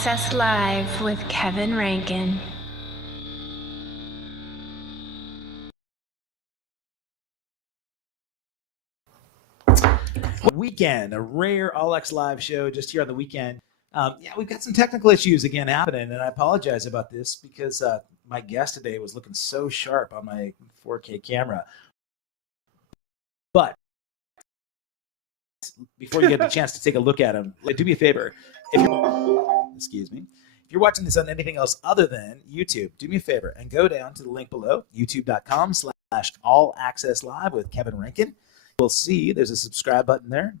Access Live with Kevin Rankin. Weekend, a rare All X Live show just here on the weekend. Yeah, we've got some technical issues again happening, and I apologize about this because my guest today was looking so sharp on my 4K camera. But before you get the chance to take a look at him, do me a favor. If you're watching this on anything else other than YouTube, do me a favor and go down to the link below, youtube.com/allaccesslive with Kevin Rankin. You'll see there's a subscribe button there.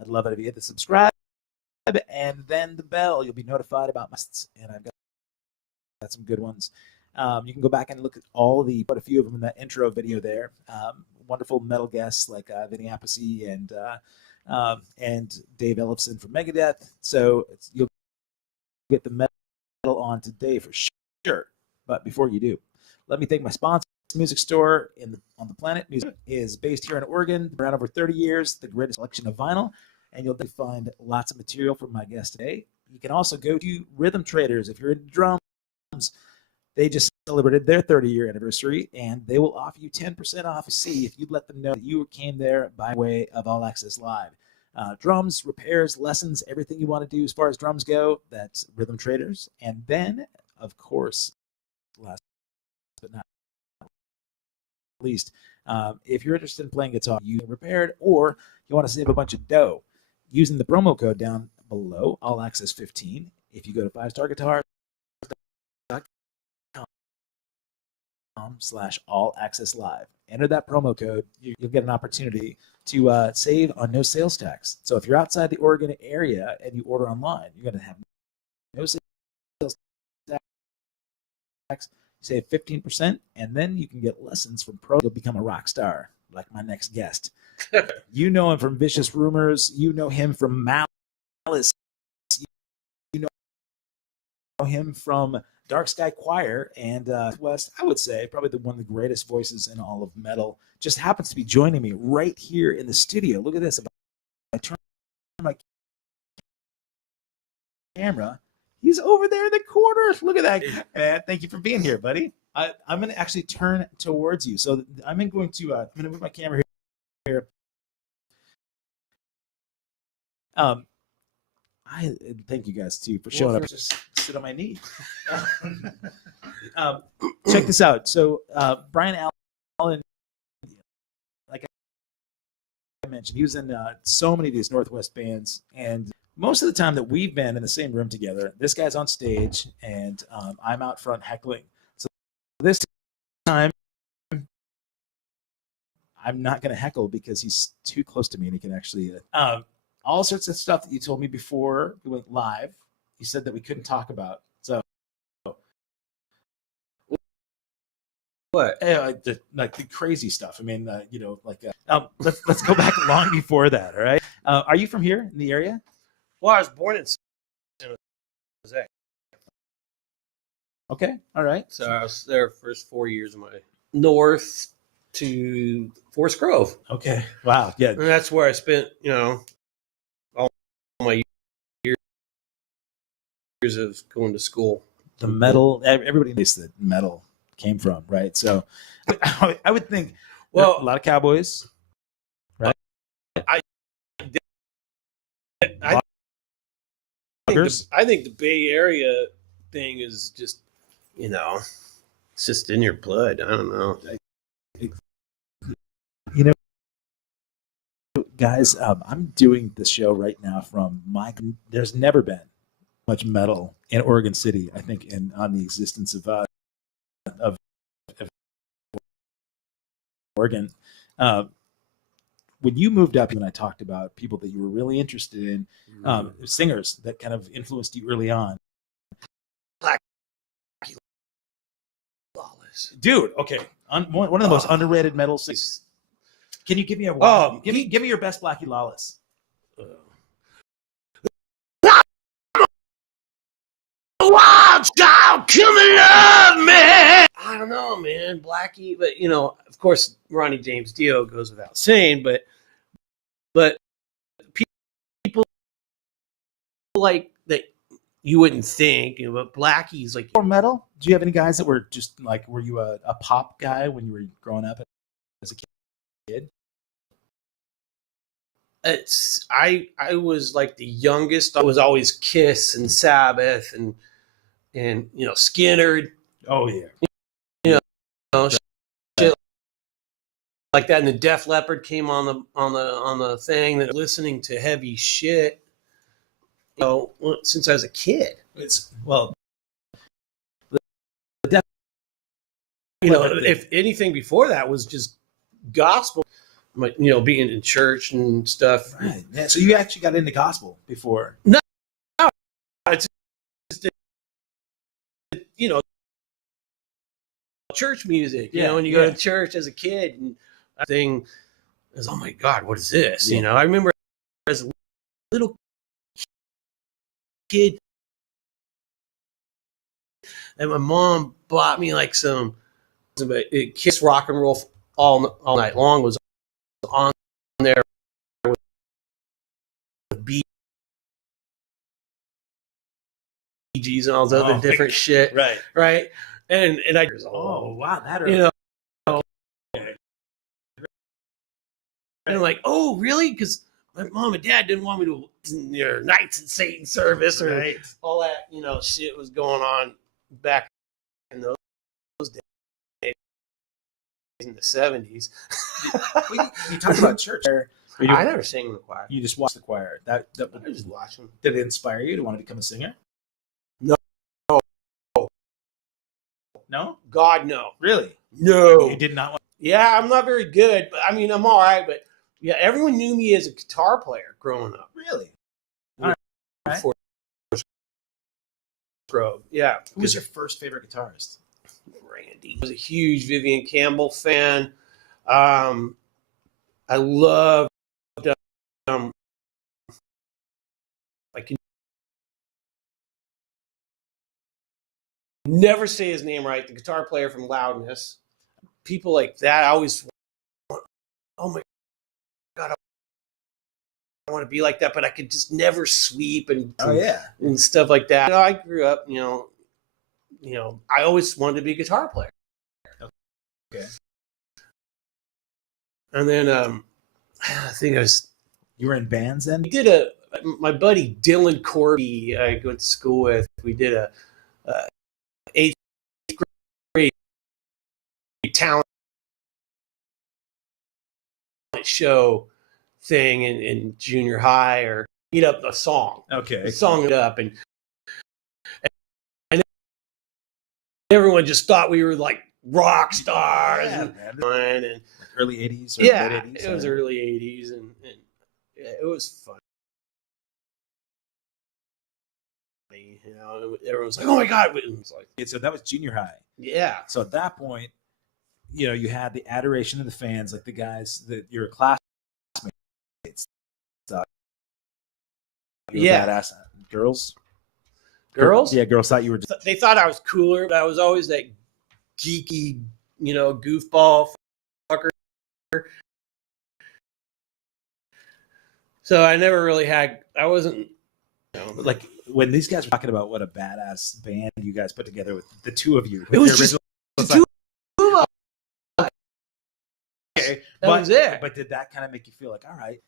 I'd love it if you hit the subscribe and then the bell. You'll be notified about my, and I've got some good ones. You can go back and look at quite a few of them in that intro video there. Wonderful metal guests like Vinny Appice and Dave Ellefson from Megadeth. So you'll get the metal on today for sure. But before you do, let me thank my sponsor. Music store on the planet. Music is based here in Oregon, around over 30 years, the greatest selection of vinyl, and you'll find lots of material from my guest today. You can also go to Rhythm Traders if you're into drums. They just celebrated their 30-year anniversary, and they will offer you 10% off if you let them know that you came there by way of All Access Live. Drums, repairs, lessons, everything you want to do as far as drums go, that's Rhythm Traders. And then, of course, last but not least, if you're interested in playing guitar, you repaired, or you want to save a bunch of dough, using the promo code down below, All Access 15. If you go to 5starguitars.com/allaccesslive, enter that promo code, you'll get an opportunity to save on no sales tax. So if you're outside the Oregon area and you order online, you're going to have no sales tax. Save 15%, and then you can get lessons from pros. You'll become a rock star, like my next guest. You know him from Vicious Rumors. You know him from Malice. You know him from Dark Sky Choir and West. I would say probably one of the greatest voices in all of metal. Just happens to be joining me right here in the studio. Look at this. If I turn my camera, he's over there in the corner. Look at that, man. Thank you for being here, buddy. I'm going to actually turn towards you. So I'm going to move my camera here. I thank you guys too for showing up. Just sit on my knee. Check this out. So Brian Allen, like I mentioned, he was in so many of these Northwest bands, and most of the time that we've been in the same room together, this guy's on stage and I'm out front heckling. So this time, I'm not going to heckle because he's too close to me and he can actually, all sorts of stuff that you told me before we went live, you said that we couldn't talk about. So what? Like the crazy stuff. I mean, let's go back long before that. All right. Are you from here in the area? Well, I was born in San Jose. Okay, all right. So I was there first 4 years of my north to Forest Grove. Okay, wow, yeah. And that's where I spent, all my years of going to school. The metal, everybody knows that metal came from, right? So I would think, well, a lot of cowboys, right? I think the Bay Area thing is just, it's just in your blood. I don't know. Guys, I'm doing this show right now from there's never been much metal in Oregon City, I think, on the existence of Oregon. When you moved up, and I talked about people that you were really interested in, singers that kind of influenced you early on. Lawless. Dude, okay. One of the most underrated metal singers. Can you give me give me your best Blackie Lawless? Wild child, come and love me. I don't know, man, Blackie, but of course, Ronnie James Dio goes without saying, but people like that you wouldn't think, but Blackie's like Or metal? Do you have any guys that were just like, were you a pop guy when you were growing up as a kid? I was like the youngest. I was always Kiss and Sabbath and Skinner. Oh yeah. Shit like that. And the Def Leppard came on the thing, that listening to heavy shit. Since I was a kid. If anything before that was just gospel, being in church and stuff. Right. Yeah. So you actually got into gospel before? No, it's just, church music. When you go to church as a kid, and that thing is, oh my God, what is this? Yeah. I remember as a little kid, and my mom bought me like some Kiss Rock and Roll all night long was on there with Bee Gees and all those other different shit, right? And I wow, that and I'm like, oh really? Because my mom and dad didn't want me to Knights in Satan service or all that shit was going on back in those days. In the 70s. You talked about church. I never sang in the choir. You just watched the choir. That I just watched them. Did it inspire you to want to become a singer? No? God, no. Really? No. You did not want. Yeah, I'm not very good, but I'm all right. But yeah, everyone knew me as a guitar player growing up. Really? All right. Before Strobe. Yeah. Who was your first favorite guitarist? Randy. I was a huge Vivian Campbell fan. I loved I can never say his name right. The guitar player from Loudness. People like that. I always, oh my God, I want to be like that, but I could just never sweep and stuff like that. I grew up, I always wanted to be a guitar player. Okay. And then I think you were in bands then? We did my buddy Dylan Corby I went to school with. We did a 8th grade talent show thing in junior high, or meet up a song. Okay. Song it up and everyone just thought we were like rock stars and early 80s or late 80s. It was early 80s and it was fun. Everyone's like, oh my God. It was like, so that was junior high. Yeah. So at that point, you had the adoration of the fans, like the guys that your classmates. Badass. Girls? Yeah, girls thought you were just... They thought I was cooler, but I was always that geeky, goofball fucker. So I never really I wasn't, like when these guys were talking about what a badass band you guys put together with the two of you. It was just the two of us. Okay, that was it. But did that kind of make you feel like, all right,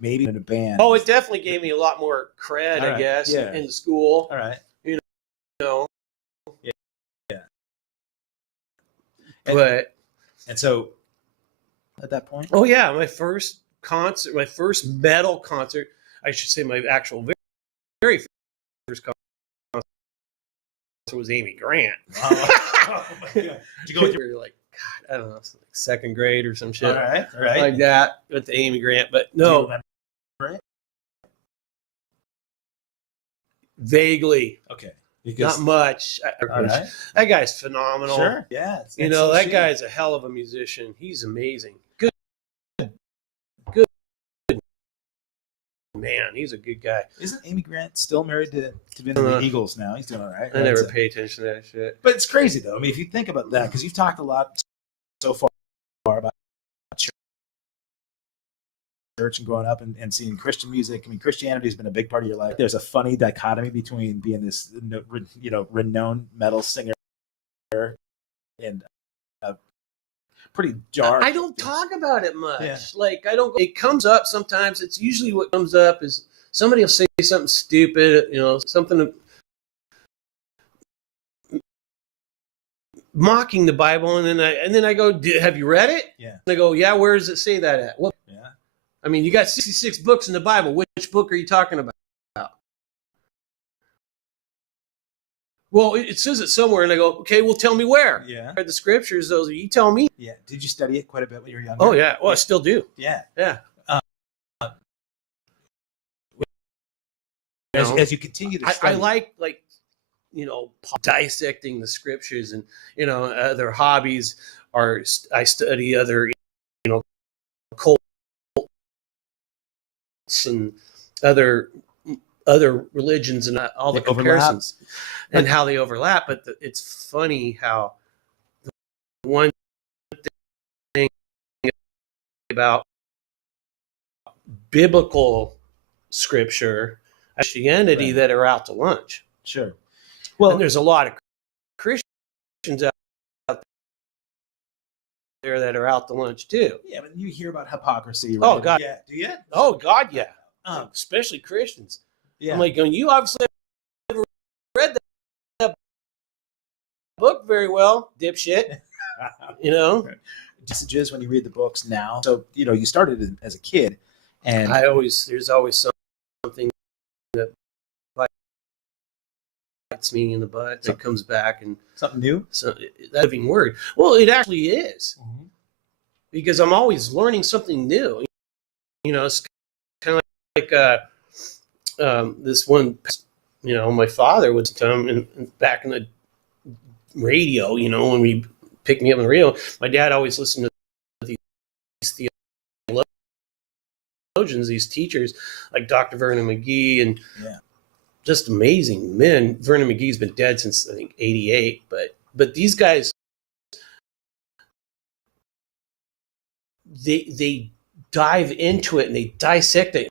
maybe in a band? Oh, it definitely gave me a lot more cred, I guess, in school. All right. Yeah. And so at that point? Oh, yeah. My first metal concert, I should say my actual very first concert was Amy Grant. Oh my God. Did you go with your like, God, I don't know, like second grade or some shit. All right. Like that with the Amy Grant. But no. Right? Vaguely. Okay. Not much. All right. That guy's phenomenal. Sure. Yeah. That guy's a hell of a musician. He's amazing. Good man. He's a good guy. Isn't Amy Grant still married to the Eagles now? He's doing all right. I never pay attention to that shit. But it's crazy though. I mean, if you think about that, because you've talked a lot so far about church and growing up and seeing Christian music. I mean, Christianity has been a big part of your life. There's a funny dichotomy between being this, renowned metal singer and a pretty dark. I don't talk about it much. Yeah. Like, it comes up sometimes. It's usually what comes up is somebody will say something stupid, something mocking the Bible, and then I go, have you read it? Yeah. And I go, yeah. Where does it say that at? Well, yeah. I mean, you got 66 books in the Bible. Which book are you talking about? Well, it says it somewhere, and I go, okay, well, tell me where. Yeah. I read the scriptures. Those you tell me. Yeah. Did you study it quite a bit when you were younger? Oh yeah. Well, I still do. Yeah. Yeah. As you continue to study, I like dissecting the scriptures, and other hobbies are I study other cults and other religions and all the comparisons and how they overlap. But it's funny how the one thing about biblical scripture, Christianity, that are out to lunch. Sure. Well, and there's a lot of Christians out there that are out to lunch too. Yeah, but you hear about hypocrisy, right? Oh God, yeah. Do you? Oh God, yeah. Especially Christians. Yeah. I'm like, you obviously never read that book very well, dipshit. Just when you read the books now. So you started as a kid, and there's always something that bites me in the butt that comes back, and something new. So that living word. Well, it actually is, because I'm always learning something new. It's kind of like this one. My father was back in the radio. When we picked me up on the radio, my dad always listened to these theologians, these teachers like Dr. Vernon McGee, and just amazing men. Vernon McGee's been dead since I think '88, but these guys, they dive into it and they dissect it,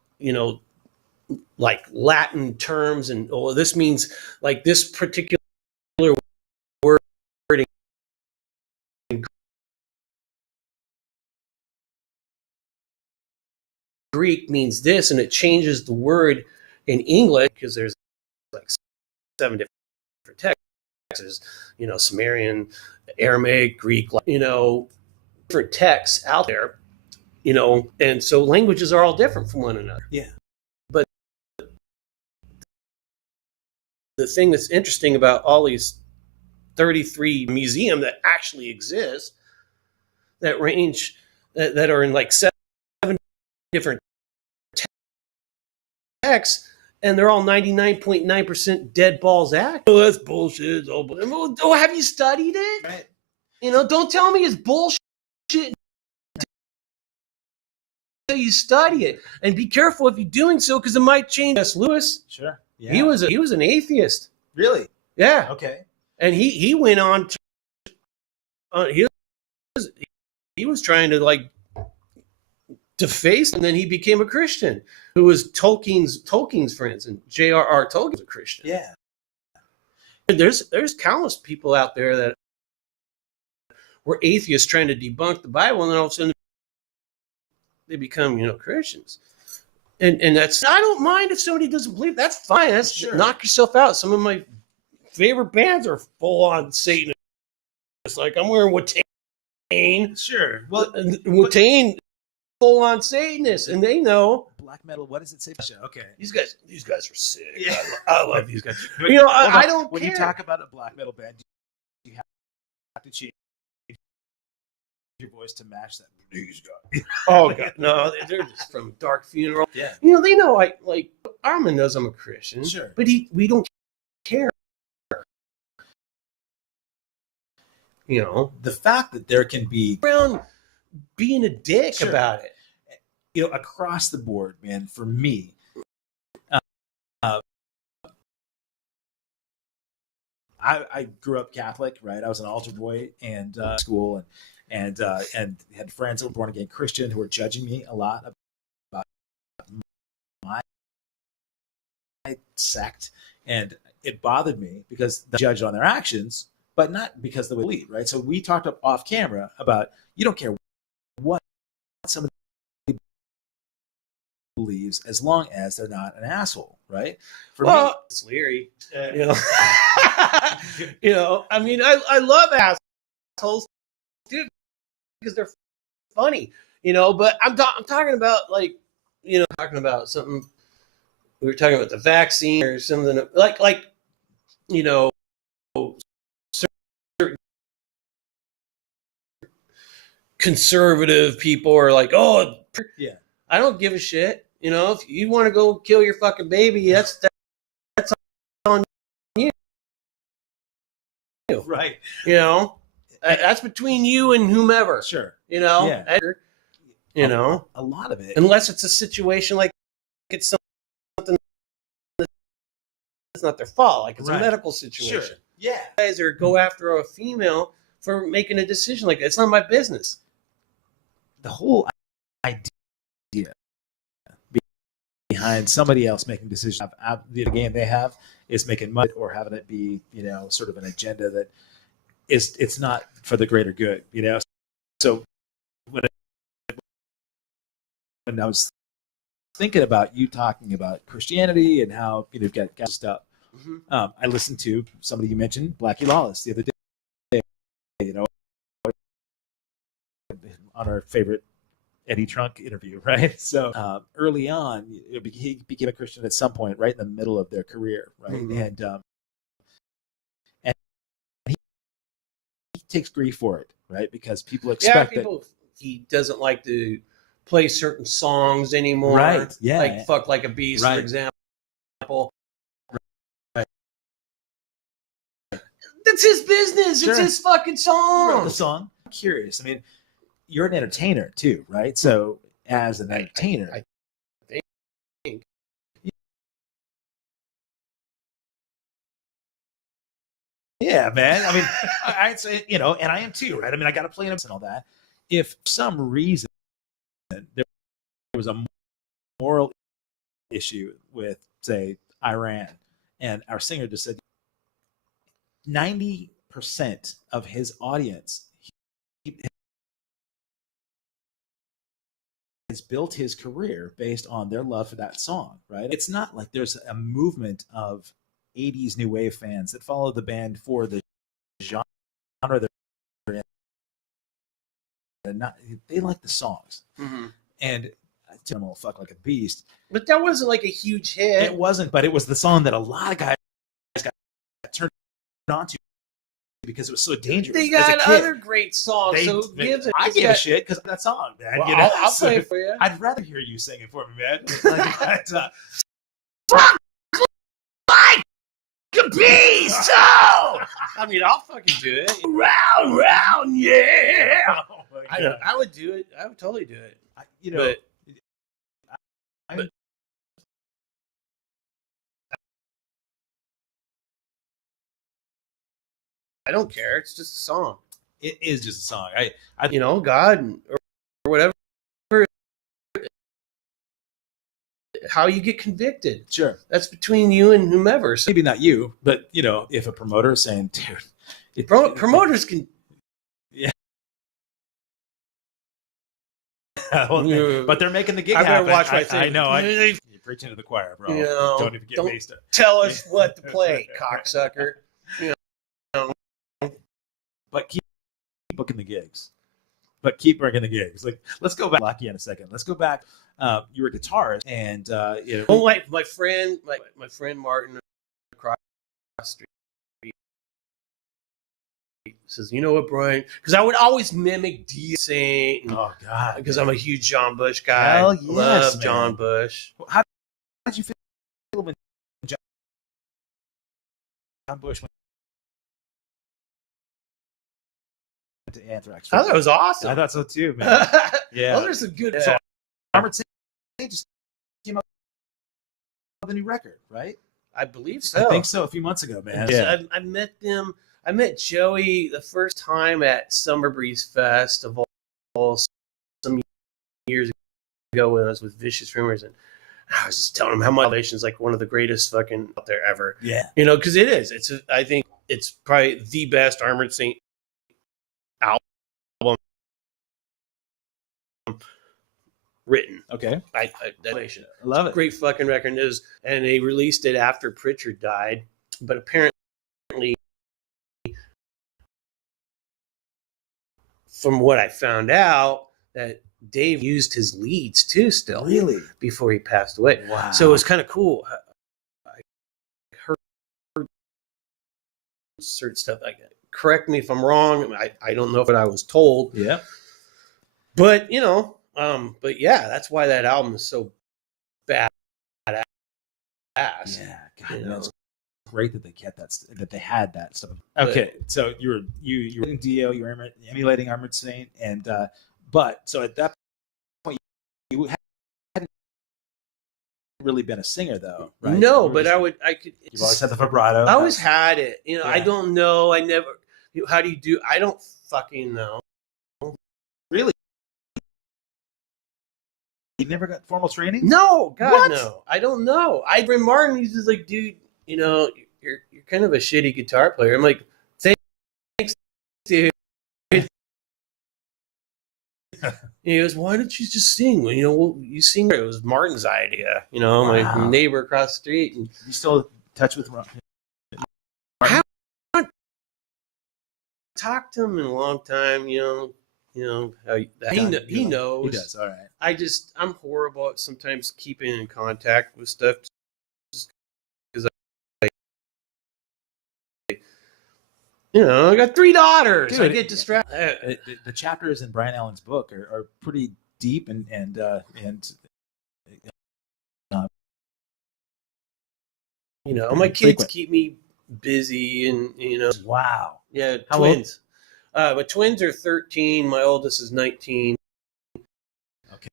like Latin terms, and this means like this particular word in Greek means this, and it changes the word in English because there's like 7 different texts, Sumerian, Aramaic, Greek, different texts out there, and so languages are all different from one another. Yeah. But the thing that's interesting about all these 33 museums that actually exist, that range, that are in like 7 different texts, and they're all 99.9% dead balls act. Oh, that's bullshit. Oh, have you studied it? Right. Don't tell me it's bullshit until you study it, and be careful if you're doing so, because it might change. S. Lewis, sure, yeah. he was an atheist. Really? Yeah. Okay. And he went on to, he was trying to like deface, and then he became a Christian, who was Tolkien's friends, and J.R.R. Tolkien's a Christian. Yeah. There's countless people out there that were atheists trying to debunk the Bible, and then all of a sudden they become, Christians. And that's, I don't mind if somebody doesn't believe. That's fine. That's sure. Knock yourself out. Some of my favorite bands are full on Satanists. It's like, I'm wearing Watain. Sure. Well, Watain, full on Satanists, and they know black metal. What does it say? Okay. These guys are sick. Yeah. I love these guys. I don't when care. You talk about a black metal band, you have to change your voice to match that. These guys. Oh God, no, they're just from Dark Funeral. Yeah. They know like Armin knows I'm a Christian. Sure. But we don't care. The fact that there can be around being a dick sure. about it. Across the board, man, for me, I grew up Catholic, right? I was an altar boy and school, and had friends that were born again Christian who were judging me a lot about sect, and it bothered me because they judged on their actions, but not because they were elite, right? So we talked up off camera about you don't care what somebody believes as long as they're not an asshole, right? For me, it's Leary. You know, I mean, I love assholes, dude, because they're funny. But I'm talking about talking about something. We were talking about the vaccine or something like certain conservative people are like, oh, yeah, I don't give a shit. If you want to go kill your fucking baby, that's on you. right. That's between you and whomever. Sure. Yeah. A lot of it, unless it's a situation like it's something that's not their fault, like it's a medical situation. Sure. Yeah. Guys or go after a female for making a decision like that. It's not my business. The whole idea behind somebody else making decisions, the game they have is making money or having it be, sort of an agenda that it's not for the greater good, So when I was thinking about you talking about Christianity and how you've got stuff, I listened to somebody you mentioned, Blackie Lawless, the other day, on our favorite Eddie Trunk interview, right? So early on, he became a Christian at some point, right in the middle of their career, right? And he takes grief for it, right? Because people expect that he doesn't like to play certain songs anymore, right? Yeah, like "Fuck Like a Beast," right. for example. Right. That's his business. Sure. It's his fucking song. You wrote the song. I'm curious. I mean, you're an entertainer too, right? So as an entertainer, I think. Yeah, man. I mean, I'd say, and I am too, right? I mean, I got to play and all that. If for some reason there was a moral issue with, say, Iran, and our singer just said 90% of his audience has built his career based on their love for that song, right? It's not like there's a movement of 80s new wave fans that follow the band for the genre they're in. They like the songs. And Animal Fuck Like a Beast. But that wasn't like a huge hit. It wasn't, but it was the song that a lot of guys got turned on to because it was so dangerous. They got other great songs. I give a shit because of that song, man. Well, I'll play it for you. I'd rather hear you sing it for me, man. Like a beast! I mean, I'll fucking do it. Round, yeah! Oh I would do it. I would totally do it. I don't care. It's just a song. It is just a song. God or whatever. How you get convicted. Sure. That's between you and whomever. So maybe not you, but, if a promoter is saying, dude. Promoters can. Yeah. But they're making the gig happen. I better watch my thing. I know. You're preaching to the choir, bro. Don't even get me started. Tell us what to play, cocksucker. But keep booking the gigs. Keep bringing the gigs. Like, let's go back. Lucky in a second. Let's go back. You were a guitarist, and my friend Martin across the street says, "You know what, Brian?" Because I would always mimic DJing. Oh God! Because I'm a huge John Bush guy. Hell yes, love man. John Bush. How did you feel when John Bush went to Anthrax? I thought it was awesome. I thought so too, man. Yeah, those are some good. So, Robert St. just came up with a new record, right? I believe so. I think so. A few months ago, man. Yeah. I met them. I met Joey the first time at Summer Breeze Festival some years ago when I was with Vicious Rumors, and I was just telling him how my Salvation is like one of the greatest fucking out there ever. Yeah. You know, because it is. I think it's probably the best Armored Saint album written. Okay. I love it. Great fucking record is, and they released it after Pritchard died, but apparently, from what I found out, that Dave used his leads too still. Really? Before he passed away. Wow. So it was kind of cool. I heard certain stuff like that. Correct me if I'm wrong. I don't know what I was told. Yeah. But, you know, but yeah, that's why that album is so badass. Yeah. God, You know? that's great that they kept that they had that stuff. Okay. So you were in Dio, you were emulating Armored Saint, and but so at that point you hadn't really been a singer though, right? No, but I could. You've always had the vibrato. I always had it. You know, Yeah. I don't know. I never. How do you do? I don't fucking know. Really? You never got formal training? No, God, What? no. I don't know. Bryn Martin, he's just like, dude, you know, you're kind of a shitty guitar player. I'm like, thanks, dude. He goes, why don't you just sing? Well, you know, well, you sing. It was Martin's idea. You know, Wow. my neighbor across the street. And You still in touch with Martin? I haven't talked to him in a long time. You know how he knows. He does. All right. I'm horrible at sometimes keeping in contact with stuff. Because I got 3 daughters. Dude, I get distracted. The chapters in Brian Allen's book are pretty deep and My kids frequent. keep me busy, and wow. yeah, How old? twins. My twins are 13. My oldest is 19. Okay.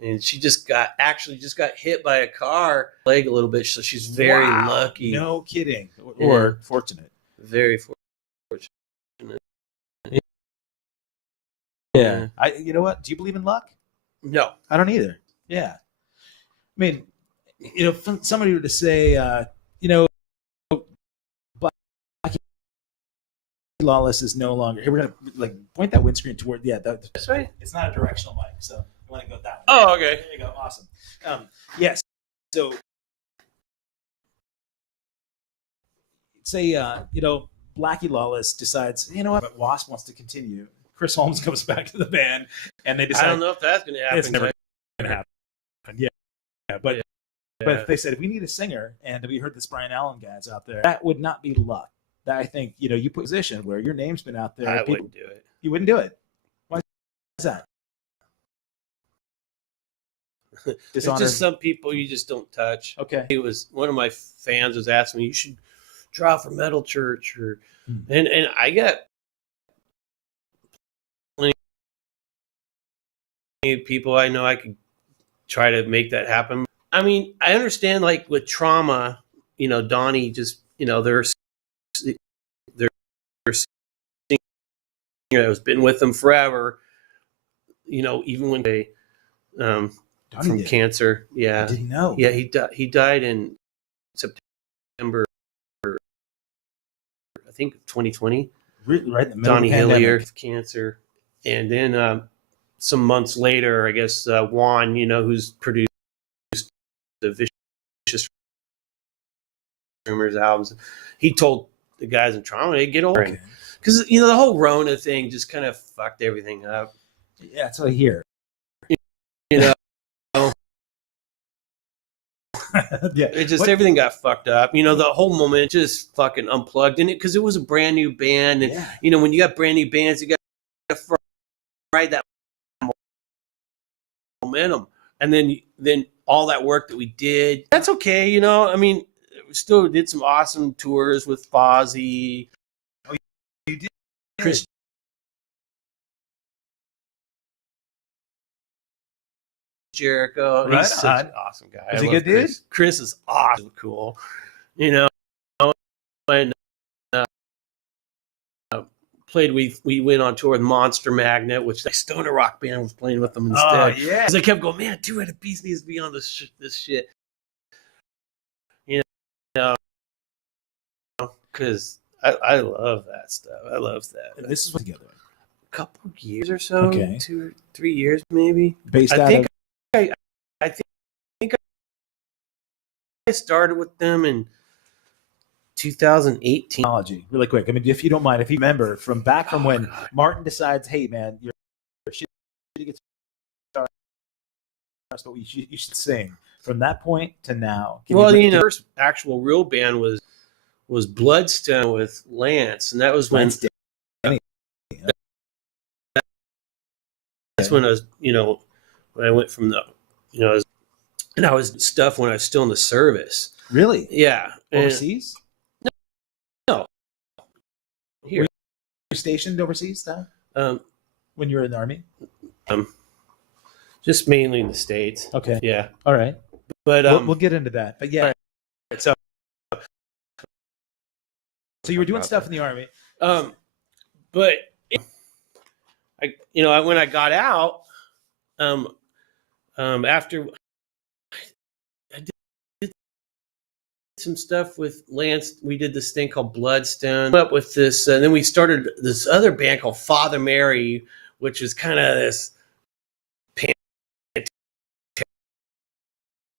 And she just got hit by a car, leg a little bit, so she's very Wow. lucky. No kidding. Or fortunate. Very fortunate. Yeah. You know what? Do you believe in luck? No. I don't either. Yeah. I mean, if somebody were to say, Blackie Lawless is no longer here. We're gonna point that windscreen toward. Yeah, That's right. It's not a directional mic, so you want to go that way. Oh, okay. There you go. Awesome. Yes. So, say, Blackie Lawless decides, you know what, but Wasp wants to continue. Chris Holmes comes back to the band, and they decide I don't know if that's going to happen. it's never going to happen. Yeah, but if they said we need a singer, and we heard this Brian Allen guys out there, that would not be luck. That I think you put a position where your name's been out there. I wouldn't do it. You wouldn't do it. Why is that? There's just some people you just don't touch. Okay. It was one of my fans was asking me, you should draw for Metal Church, and I got plenty of people I know I could try to make that happen. I mean, I understand like with Trauma, Donnie just they're singer has been with them forever. Even when they from cancer. Yeah. I didn't know. Yeah, he died in September, I think, 2020. Right in the middle Donnie of the pandemic. Hillier, cancer. And then some months later, I guess, Juan, who's produced the Vicious Rumors albums, he told the guys in Trauma, hey, get over it. Because, the whole Rona thing just kind of fucked everything up. Yeah, that's what I hear. Yeah, it just everything got fucked up. The whole moment just fucking unplugged in it because it was a brand new band, and when you got brand new bands, you got to ride that momentum, and then all that work that we did, that's okay. I mean, we still did some awesome tours with Fozzy. Oh, you did, Chris Jericho. Right, he's such an awesome guy. Is I he love good dude? Chris. Chris is awesome, cool. And we went on tour with Monster Magnet, which the stoner rock band was playing with them instead. Oh, yeah. Because I kept going, man, Two-Headed Beast needs to be on this shit. You know, because I love that stuff. I love that. And this is together. A couple of years or so, Okay. 2 or 3 years maybe. Based I out think of I think I started with them in 2018. technology. Really quick. I mean, if you don't mind, if you remember from when God. Martin decides, hey man, you're shit guitar, but you should sing. From that point to now. Well, the first actual real band was Bloodstone with Lance, and that was when that's when I was, when I went from the, and I was stuff when I was still in the service. Really? Yeah. Overseas? No. Here. Were you stationed overseas then? When you were in the Army? Just mainly in the States. Okay. Yeah. All right. But we'll get into that. But yeah. Right. So you were doing stuff in the Army. But when I got out, after I did some stuff with Lance, we did this thing called Bloodstone. Up with this, and then we started this other band called Father Mary, which is kind of this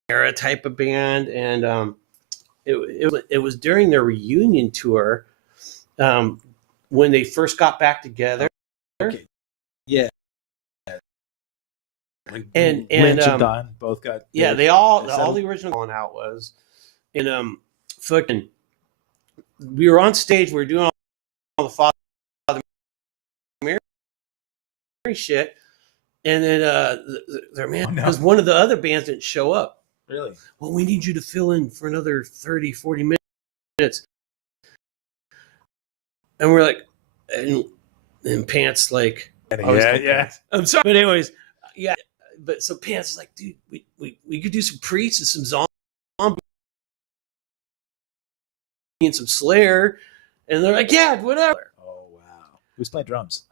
era type of band, and it was during their reunion tour when they first got back together. Okay. Yeah. And Lynch and Don both got they all the original going out was, and fucking we were on stage, we were doing all the Father Mary shit, and then their man, because one of the other bands didn't show up. Really? Well, we need you to fill in for another 30, 40 minutes. And we're like, and Pants like, yeah. I'm sorry. But anyways, yeah. But so Pants is like, dude, we could do some Priest and some Zombie and some Slayer. And they're like, yeah, whatever. Oh, wow. Who's playing drums?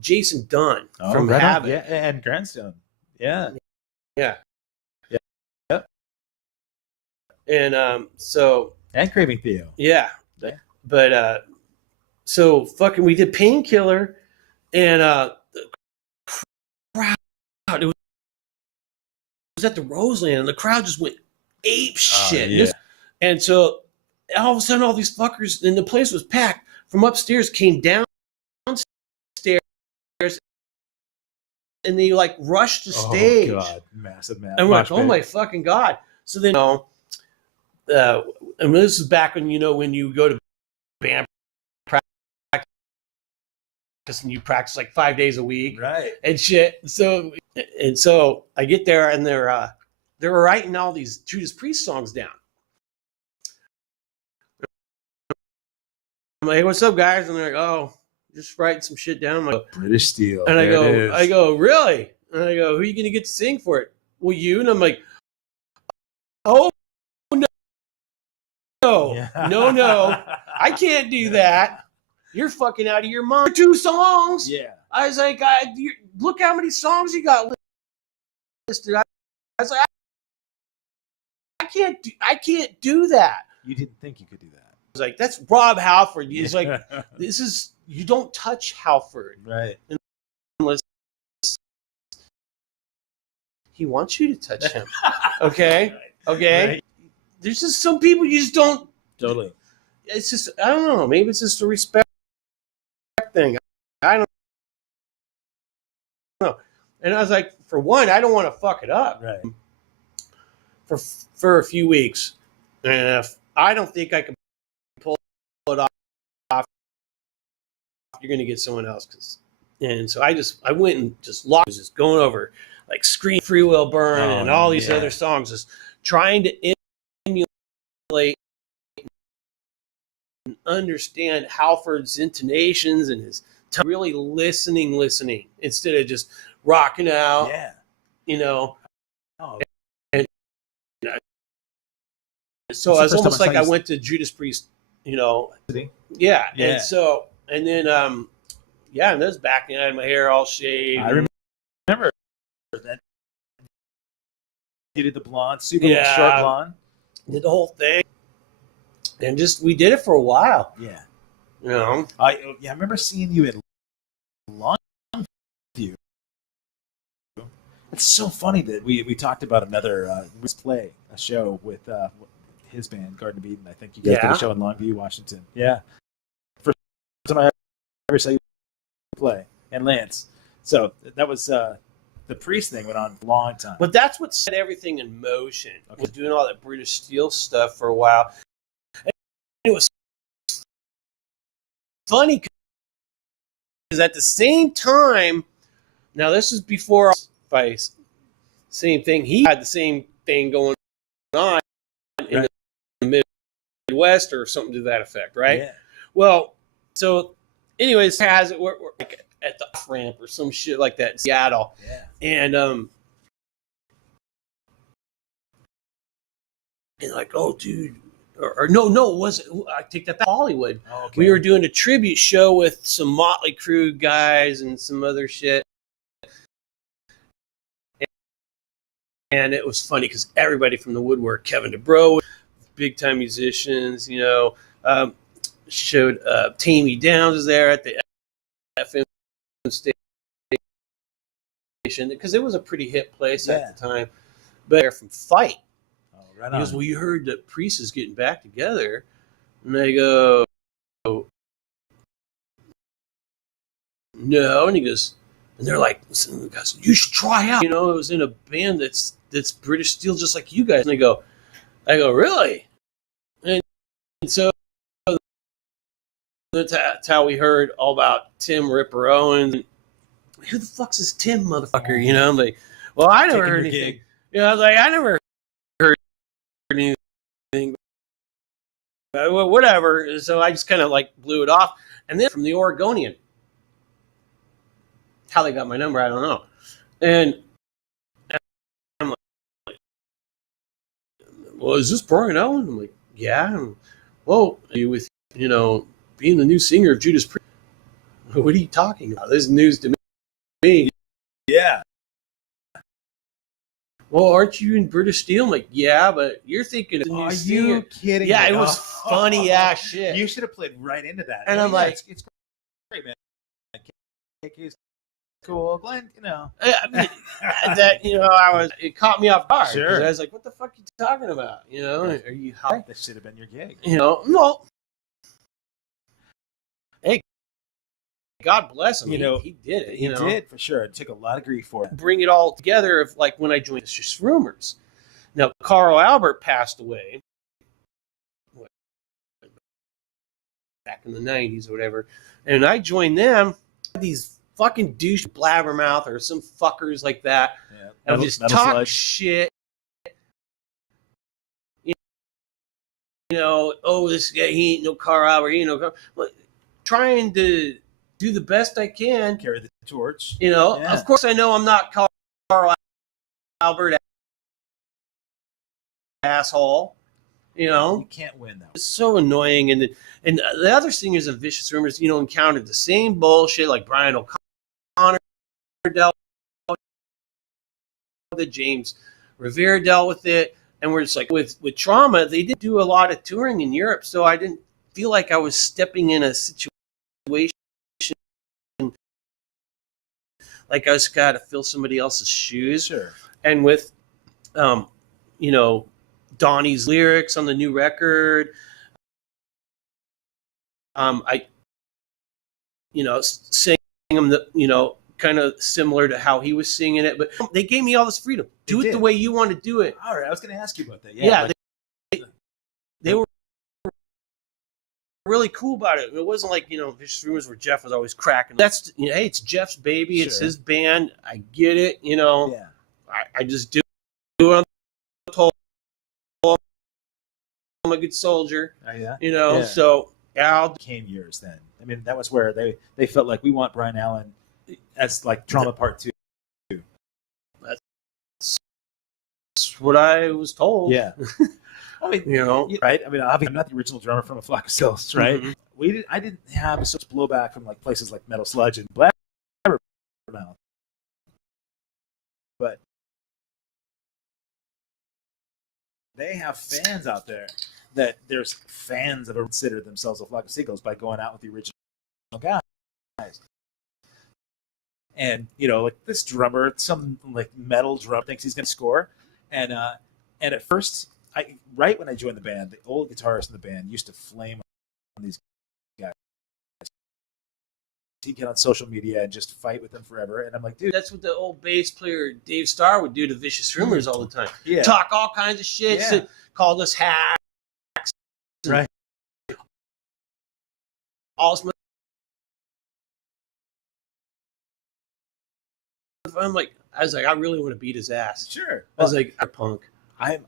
Jason Dunn from right Havoc. Yeah, and Grandstone. Yeah. Yeah. Yep. And so. And Craving Theo. Yeah. But so fucking we did Painkiller, and the crowd, it was at the Roseland, and the crowd just went ape shit. Yeah. And so all of a sudden all these fuckers, and the place was packed, from upstairs came downstairs, and they like rushed the stage. Oh god, massive. And we're like, oh my fucking god. So then and this is back when when you go to band practice and you practice like 5 days a week, right? And shit. So I get there, and they're writing all these Judas Priest songs down. I'm like, hey, what's up, guys? And they're like, oh, just writing some shit down. I'm like, British Steel. And I go, really? And I go, who are you gonna get to sing for it? Well, you. And I'm like, oh no, no, I can't do that. You're fucking out of your mind. 2 songs. Yeah. I was like, look how many songs you got listed. I was like, I can't do that. You didn't think you could do that. I was like, that's Rob Halford. He's like, you don't touch Halford. Right. Unless he wants you to touch him. Okay? Okay? Right. There's just some people you just don't. Totally. It's just, I don't know. Maybe it's just a respect thing. I don't know. And I was like, for one, I don't want to fuck it up. Right. For a few weeks. And if I don't think I can pull it off, you're going to get someone else. And so I went and just just going over like Scream, Free Will Burn, and all these other songs, just trying to emulate and understand Halford's intonations and his really listening instead of just rocking out. Yeah. And so I was almost like I went to Judas Priest, Yeah. And so And then, yeah, and that was back then. I had my hair all shaved. I remember that. You did the blonde, super short blonde. Did the whole thing. And just, we did it for a while. Yeah. You know? I remember seeing you in Longview. It's so funny that we talked about another play, a show with his band, Garden of Eden. I think you guys did a show in Longview, Washington. Yeah. First time I ever saw you play. And Lance. So that was the Priest thing went on a long time. But that's what set everything in motion. Okay. Was doing all that British Steel stuff for a while. And it was funny because at the same time, now this is before Vice, same thing. He had the same thing going on in the Midwest or something to that effect, right? Yeah. Well, so anyways, we're like at the ramp or some shit like that in Seattle. Yeah. And like, oh, dude, or no, it wasn't. I take that back. Hollywood. Oh, okay. We were doing a tribute show with some Motley Crue guys and some other shit. And it was funny because everybody from the woodwork, Kevin DeBro, big time musicians, you know, showed Tammy Downs was there at the FM station because it was a pretty hip place at the time. But they're from Fight. Oh, right on. He goes, well, you heard that Priest is getting back together. And they go, no. And he goes, and they're like, listen, guys, you should try out. You know, it was in a band that's British Steel, just like you guys. And I go, really? And so that's how we heard all about Tim Ripper Owens. Who the fuck's this Tim motherfucker? You know, I'm like, well, I never heard anything. Gig. You know, I was like, I never heard anything. Well, whatever. So I just kind of like blew it off. And then from the Oregonian, how they got my number, I don't know. And I'm like, well, is this Brian Allen? I'm like, yeah. Well, are you with, you know, being the new singer of Judas Priest? What are you talking about? This is news to me. Yeah. Well, aren't you in British Steel? I'm like, yeah, but you're thinking of Are you kidding me? Yeah, it was funny ass shit. You should have played right into that. And I'm like, it's great, man. KK's cool. Glenn, you know. That, you know, it caught me off guard. Sure. I was like, what the fuck are you talking about? You know, are you high? That should have been your gig. You know, well, hey, God bless him. You know, he did it. He you know? did, for sure. It took a lot of grief for it. Bring it all together of like when I joined It's Just Rumors. Now, Carl Albert passed away back in the 90s or whatever. And I joined them. These fucking douche blabbermouth or some fuckers like that. Yeah. And just talk sludge. Shit. You know, oh, this guy, he ain't no Carl Albert, he ain't no Carl. Well, trying to do the best I can. Carry the torch. You know, of course I know I'm not Carl Albert asshole. You know, you can't win though. It's so annoying, and the other singers of Vicious Rumors, you know, encountered the same bullshit like Brian O'Connor dealt with it, James Revere dealt with it, and we're just like with Trauma. They did do a lot of touring in Europe, so I didn't feel like I was stepping in a situation like I was got to fill somebody else's shoes. Sure. And with, you know, Donnie's lyrics on the new record. I, you know, sing them, you know, kind of similar to how he was singing it, but they gave me all this freedom. Do it the way you want to do it. All right, I was going to ask you about that. Yeah, they were really cool about it. It wasn't like, you know, Vicious Rumors where Jeff was always cracking. That's, you know, hey, it's Jeff's baby. Sure. It's his band. I get it. You know, I just do what I'm told. I'm a good soldier. You know, so Al became yours then. I mean, that was where they felt like we want Brian Allen as like Trauma Part 2. That's what I was told. Yeah. I mean, right? I mean, obviously, I'm not the original drummer from a Flock of Seagulls, right? Mm-hmm. I didn't have so much blowback from like places like Metal Sludge and Blabbermouth, but they have fans out there that there's fans that have considered themselves a Flock of Seagulls by going out with the original guys. And like this drummer, some like metal drummer thinks he's going to score, and at first, right when I joined the band, the old guitarist in the band used to flame on these guys. He'd get on social media and just fight with them forever, and I'm like, dude, that's what the old bass player Dave Starr would do to Vicious Rumors all the time. Yeah. Talk all kinds of shit, called us hacks, right? All this. I was like, I really want to beat his ass. Sure. I was like, I'm punk. I'm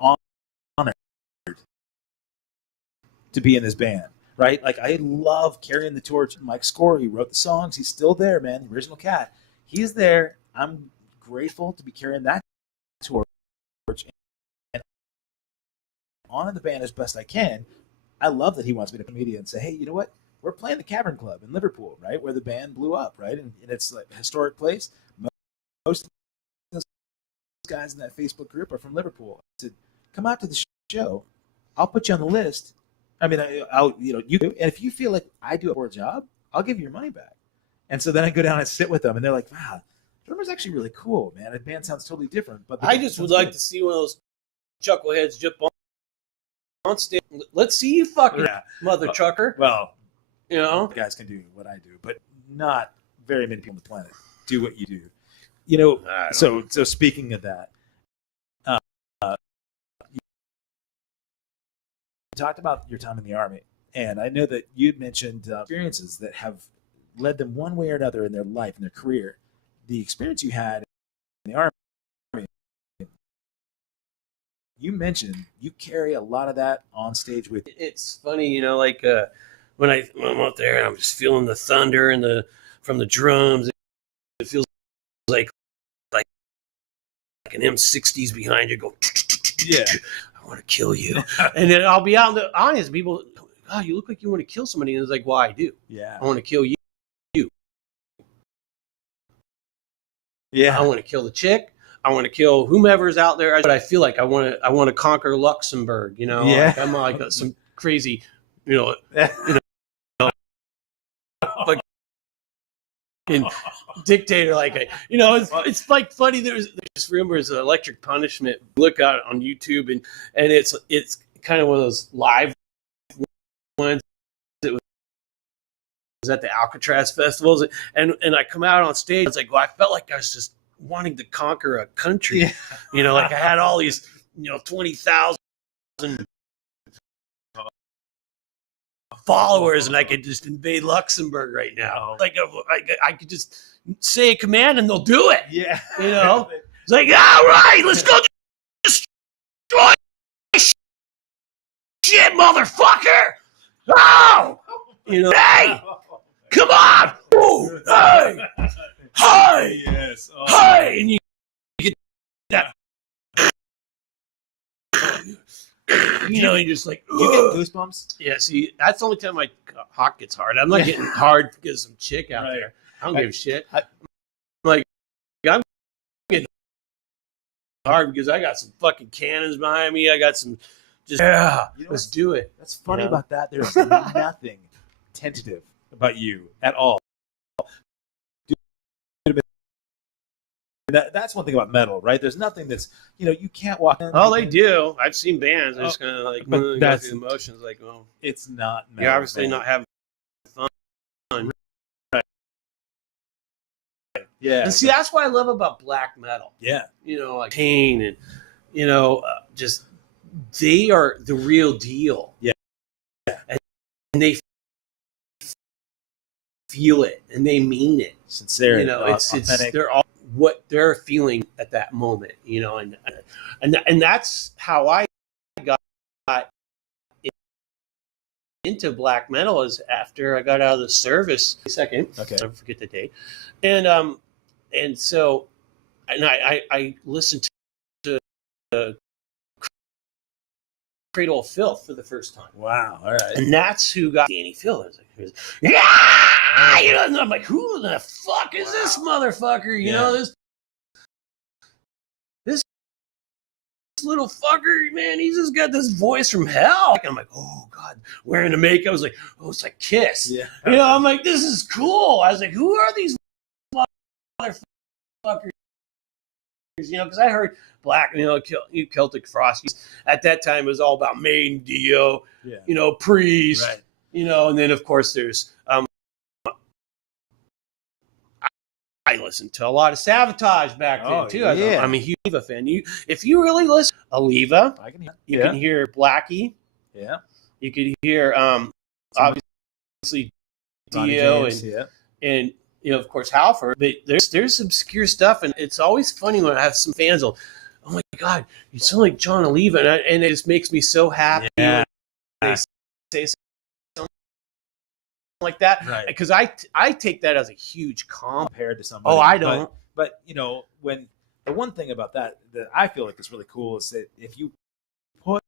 honored to be in this band, right? Like, I love carrying the torch. Mike Score, he wrote the songs. He's still there, man. The original Cat. He's there. I'm grateful to be carrying that torch and honoring the band as best I can. I love that he wants me to come to media and say, hey, you know what? We're playing the Cavern Club in Liverpool, right, where the band blew up, right? And it's like a historic place. Most of those guys in that Facebook group are from Liverpool. I said, come out to the show. I'll put you on the list. I mean, I'll you do. And if you feel like I do a poor job, I'll give you your money back. And so then I go down and sit with them, and they're like, wow, drummer's actually really cool, man. The band sounds totally different. But I just would like to see one of those chuckleheads jump on stage. Let's see you fucking mother trucker. Well, guys can do what I do, but not very many people on the planet do what you do. So speaking of that, you talked about your time in the Army, and I know that you'd mentioned experiences that have led them one way or another in their life, in their career. The experience you had in the Army, you mentioned you carry a lot of that on stage with you. It's funny, when I'm out there and I'm just feeling the thunder and from the drums, it feels like an M60s behind you go. Yeah, I want to kill you, and then I'll be out in the audience. People, oh, you look like you want to kill somebody, and it's like, well, I do. Yeah, I want to kill you. Yeah, I want to kill the chick. I want to kill whomever's out there. But I feel like I want to conquer Luxembourg. Yeah, like I'm like some crazy, dictator, it's like funny. There's rumors of Electric Punishment. Look out on YouTube, and it's kind of one of those live ones. It was at the Alcatraz festivals, and I come out on stage. It's like, well, I felt like I was just wanting to conquer a country. Like I had all these 20,000 followers, and I could just invade Luxembourg right now. Like I could just say a command and they'll do it. Yeah, it's like, all right, let's go destroy shit, motherfucker. Oh, hey, come on, ooh, hey, yes, hey, and you get that. You're just like, ugh. You get goosebumps. Yeah, see, that's the only time my hawk gets hard. I'm not getting hard because some chick out there. I don't give a shit. I'm getting hard because I got some fucking cannons behind me. I got some let's do it. That's funny about that. There's nothing tentative about you at all. That's one thing about metal, right? There's nothing that's, you can't walk in. Oh, they do. I've seen bands. They're just kind of like, go through the emotions. Like, well, it's not metal. You're obviously not having fun. Right. Yeah. And see, that's what I love about black metal. Yeah. Like Pain and, just they are the real deal. Yeah. And they feel it and they mean it. Sincere. It's they're all what they're feeling at that moment, and that's how I got into black metal, is after I got out of the service. Second, okay, I forget the date, and so I listened to Cradle of Filth for the first time. Wow. All right. And that's who got Danny Phil. I was like, yeah, you know, and I'm like, who the fuck is this motherfucker? You know, this little fucker, man, he's just got this voice from hell. And I'm like, oh God, wearing the makeup. I was like, oh, it's like Kiss. Yeah. You know, I'm like, this is cool. I was like, who are these motherfuckers? You know, because I heard Black, you know, Celtic Frost. At that time, it was all about Maiden, Dio, you know, Priest, you know, and then of course there's I listened to a lot of Sabotage back then too. I'm a huge Aliva fan. If you really listen, Aliva, you can hear Blackie. Yeah, you could hear obviously Dio and you know, of course, Halford. But there's obscure stuff, and it's always funny when I have some fans go, "Oh my God, you sound like John Oliva," and it just makes me so happy when they say something like that. Because I take that as a huge compliment compared to somebody. Oh, I don't. But you know, when the one thing about that I feel like is really cool is that if you put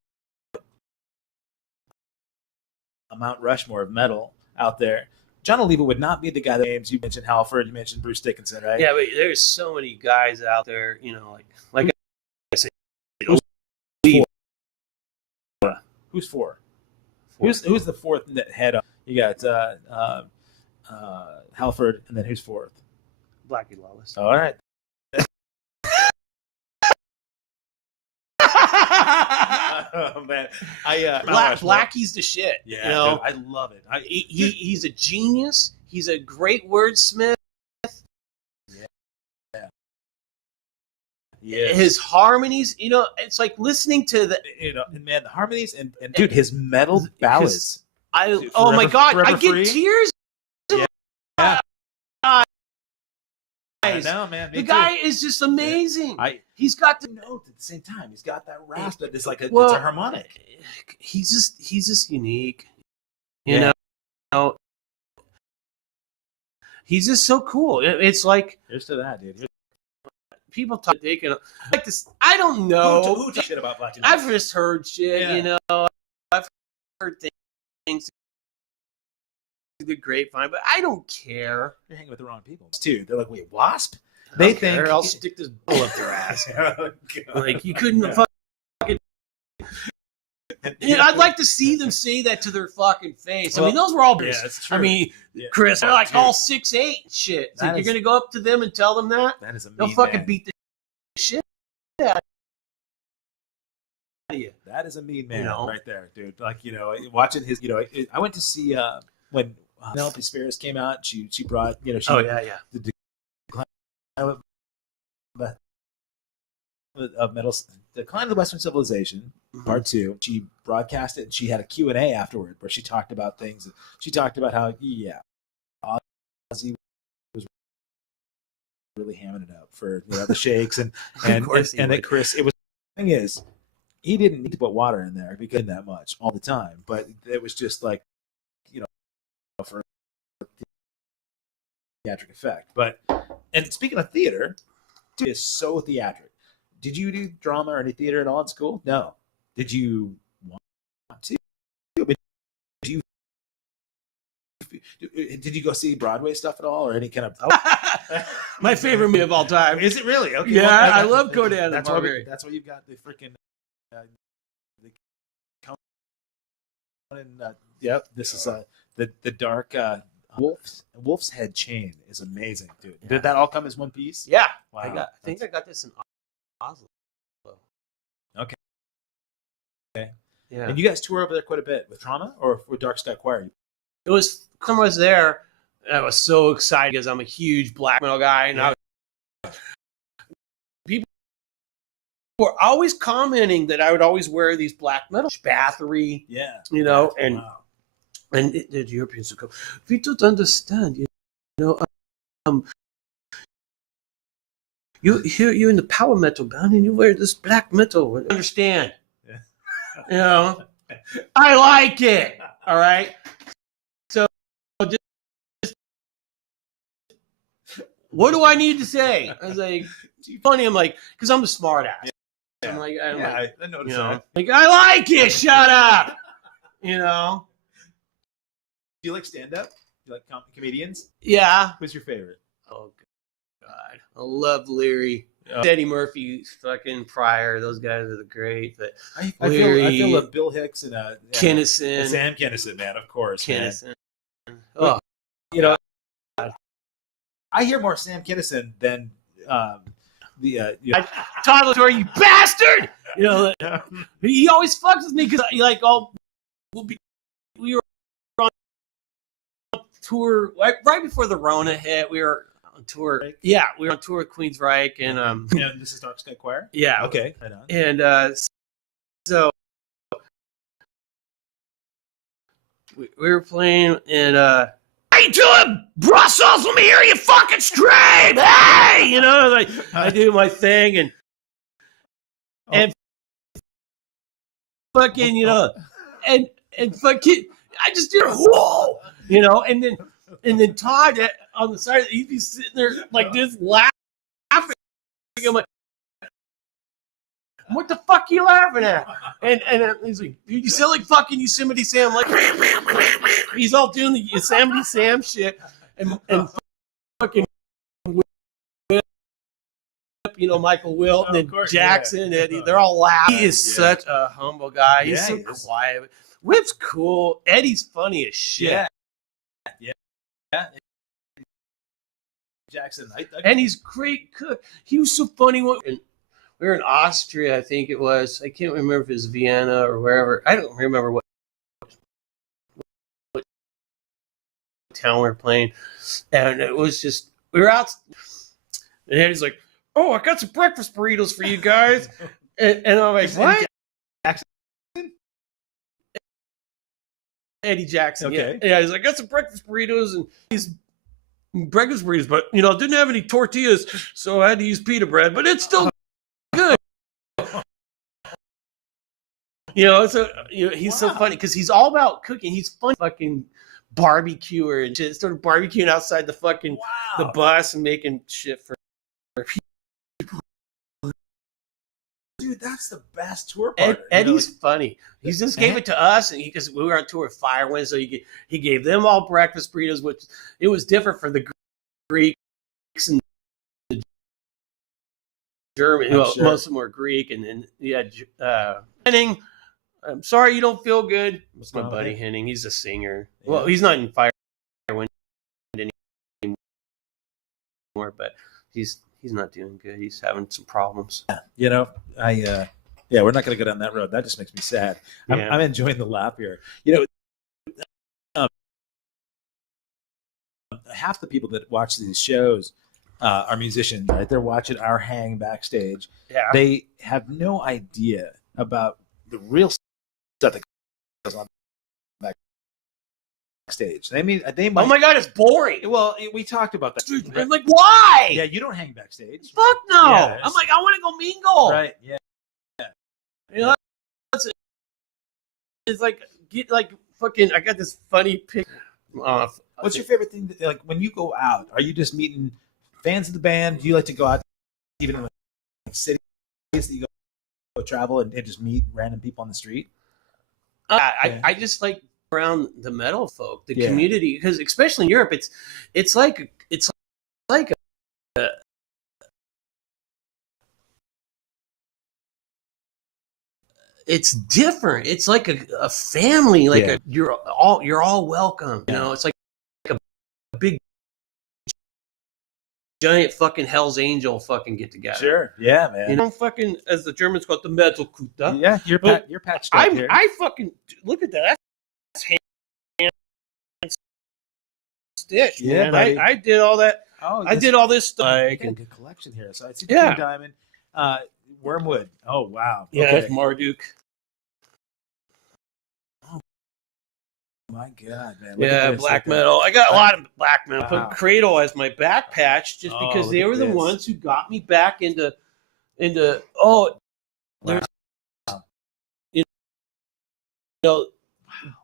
a Mount Rushmore of metal out there, John Oliva would not be the guy that names. You mentioned Halford, you mentioned Bruce Dickinson, right? Yeah, but there's so many guys out there, you know, like I say, who's four? Who's the fourth head up? You got Halford, and then who's fourth? Blackie Lawless. All right. Oh man, Blackie's the shit. Yeah, you know? dude, I love it. He's a genius. He's a great wordsmith. Yeah. His harmonies, you know, it's like listening to the, you know, and man, the harmonies and dude, his metal ballads. Oh my God, I get tears. Yeah. I know, man. The guy is just amazing. He's got the note at the same time. He's got that rasp that is like it's a harmonic. He's just unique. You know, he's just so cool. It's like here's to that, dude. People talk they can like this. I don't know. Who talks shit about Black? I've just heard shit. You know, I've heard things. The grapevine, but I don't care. You're hanging with the wrong people too. They're like, wait, Wasp? They think I'll stick this bull up their ass. Like you couldn't fucking. I'd like to see them say that to their fucking face. I mean, those were all. Yeah, that's true. I mean, Chris, they're like all 6'8" and shit. So you're gonna go up to them and tell them that? That is a mean They'll fucking beat the shit out of you. That is a mean man right there, dude. Like, you know, watching his, you know, I went to see when Penelope Spears came out. She brought, you know, the decline of metal, Decline of the Western Civilization, Part 2. She broadcast it, and she had a Q&A afterward where she talked about things. She talked about how Ozzy was really hamming it up for, you know, the Shakes and then Chris. It was the thing is, he didn't need to put water in there because that much all the time, but it was just like, you know, for theatric effect. But and speaking of theater, it is so theatric. Did you do drama or any theater at all in school? No. Did you want to? Did you go see Broadway stuff at all or any kind of? My favorite movie of all time. Is it really? Okay. Yeah, well, I love Conan. That's why you've got the freaking. This is the dark Wolf's Head chain is amazing, dude. Yeah. Did that all come as one piece? Yeah. Wow. I think I got this in Oslo. Okay. Yeah. And you guys tour over there quite a bit with Trauma or with Dark Sky Choir? It was someone was there. And I was so excited because I'm a huge black metal guy, and people were always commenting that I would always wear these black metal battery. Yeah. You know, and the Europeans would go, "We don't understand, you know. You're in the power metal band and you wear this black metal. I understand. Yeah. You know, I like it. All right. So just what do I need to say? I was like, funny. I'm like, because I'm a smart ass. I'm like, I noticed know, like I like it. Shut up. You know. Do you like stand-up? Do you like comedians? Yeah. Who's your favorite? Oh God, I love Leary. Eddie Murphy, fucking Pryor. Those guys are the great. But I feel that Bill Hicks and Kinnison, and Sam Kinison, man, of course. Kinnison. Oh, you know, I hear more Sam Kinison than Todd Latour, you bastard! You know, he always fucks with me because we were on tour right before the Rona hit. We were on tour. Yeah, we were on tour with Queensryche and this is Dark Sky Choir. Yeah. Okay. Right on. And so we were playing and hey, doing Brussels, let me hear you fucking scream. Hey, you know, like I do my thing and fucking, you know, and fucking I just do whoa, you know, and then Todd on the side, he'd be sitting there like this laughing. I'm like, what the fuck are you laughing at? And he's like, dude, you sound like fucking Yosemite Sam. Like, he's all doing the Yosemite Sam shit. And fucking, you know, Michael Wilt and then Jackson, Eddie, they're all laughing. He is such a humble guy. He's so quiet. Whip's cool. Eddie's funny as shit. Yeah. Jackson. And he's great cook. He was so funny. And we were in Austria, I think it was. I can't remember if it was Vienna or wherever. I don't remember what town we were playing. And it was just, we were out. And Eddie's like, oh, I got some breakfast burritos for you guys. and I'm like, what? Jackson? Eddie Jackson. Okay. Yeah, he's like, I got some breakfast burritos and these breakfast burritos, but, you know, didn't have any tortillas, so I had to use pita bread, but it's still good. You know, so you know, he's so funny because he's all about cooking. He's fun fucking barbecuer and shit. Started barbecuing outside the fucking the bus and making shit for people. Dude, that's the best tour partner. Eddie's funny. He just gave it to us, and because we were on tour with Firewind, so he gave them all breakfast burritos, which it was different for the Greeks and the German. Well, most of them were Greek, and then Henning. I'm sorry you don't feel good. It's my buddy Henning. He's a singer. Yeah. Well, he's not in Firewind anymore, but he's not doing good. He's having some problems. You know, we're not going to go down that road. That just makes me sad. I'm enjoying the laugh here. You know, half the people that watch these shows are musicians, right? They're watching our hang backstage. Yeah. They have no idea about the real stuff that goes on backstage. They might, oh my God, it's boring. Well, we talked about that. Dude, I'm like, why? Yeah, you don't hang backstage. Fuck no. Yeah, I'm like, I want to go mingle. Right. Yeah. You know, it's like fucking. I got this funny pic. What's your favorite thing? Like when you go out, are you just meeting fans of the band? Do you like to go out, even in like cities that you go travel and just meet random people on the street? I just like around the metal folk, the community, because especially in Europe, it's like it's different. It's like a family. Like you're all welcome. You know, it's like a big giant fucking Hell's Angel fucking get together. Sure. Yeah, man. You know, fucking as the Germans call it, the metal kuta. Yeah, you're patched up here. I fucking look at that. That's hand stitch. Yeah, man. I did all that. Oh, I did all this stuff. Like a good collection here. So I see King Diamond, Wormwood. Oh wow. Yeah, okay. that's Marduk. Oh my God, man. Yeah, black metal. I got a lot of black metal. I put Cradle as my back patch just because they were the ones who got me back into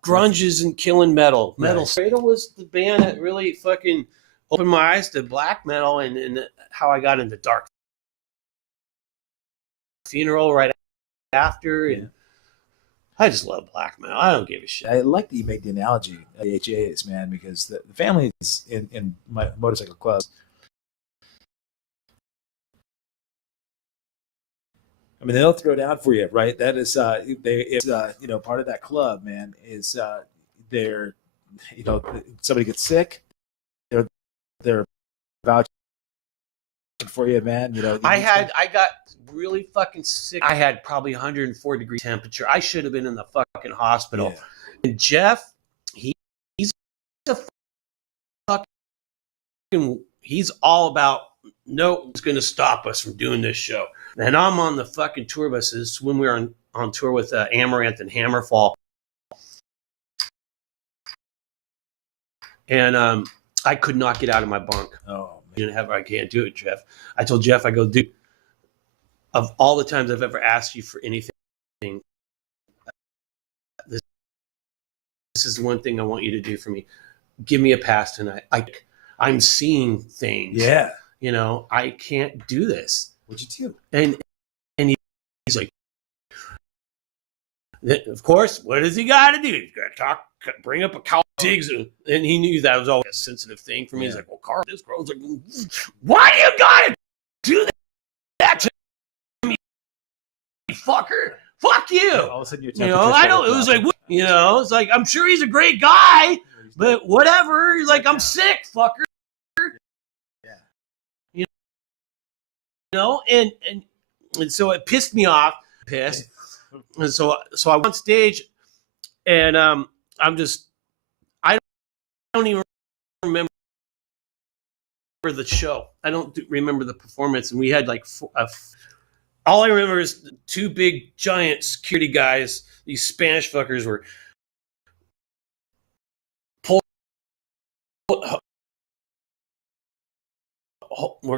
grunge isn't killing metal. Nice. Cradle was the band that really fucking opened my eyes to black metal and how I got into dark funeral right after. And I just love black metal. I don't give a shit. I like that you make the analogy of the HAs, man, because the family is in my motorcycle clubs. I mean, they'll throw down for you, right? That is, part of that club, man. Is they're, somebody gets sick, they're vouching for you, man. I got really fucking sick. I had probably 104-degree temperature. I should have been in the fucking hospital. Yeah. And Jeff, he's a fucking, he's all about no one's going to stop us from doing this show. And I'm on the fucking tour buses when we were on tour with Amaranth and Hammerfall. And I could not get out of my bunk. Oh, I can't do it, Jeff. I told Jeff, I go, dude, of all the times I've ever asked you for anything, this is the one thing I want you to do for me. Give me a pass tonight. I'm seeing things. Yeah. I can't do this. What'd you do? And he's like, of course, what does he got to do? He's got to talk, bring up a cow digs. And he knew that was always a sensitive thing for me. Yeah. He's like, well, Carl, this girl's like, why do you got to do that to me, fucker? Fuck you. All of a sudden, I don't, it was like, it's like, I'm sure he's a great guy, but whatever. He's like, I'm sick, fucker. And so it pissed me off, and so I went on stage, and I don't even remember the show. I don't remember the performance, and we had like all I remember is two big giant security guys. These Spanish fuckers were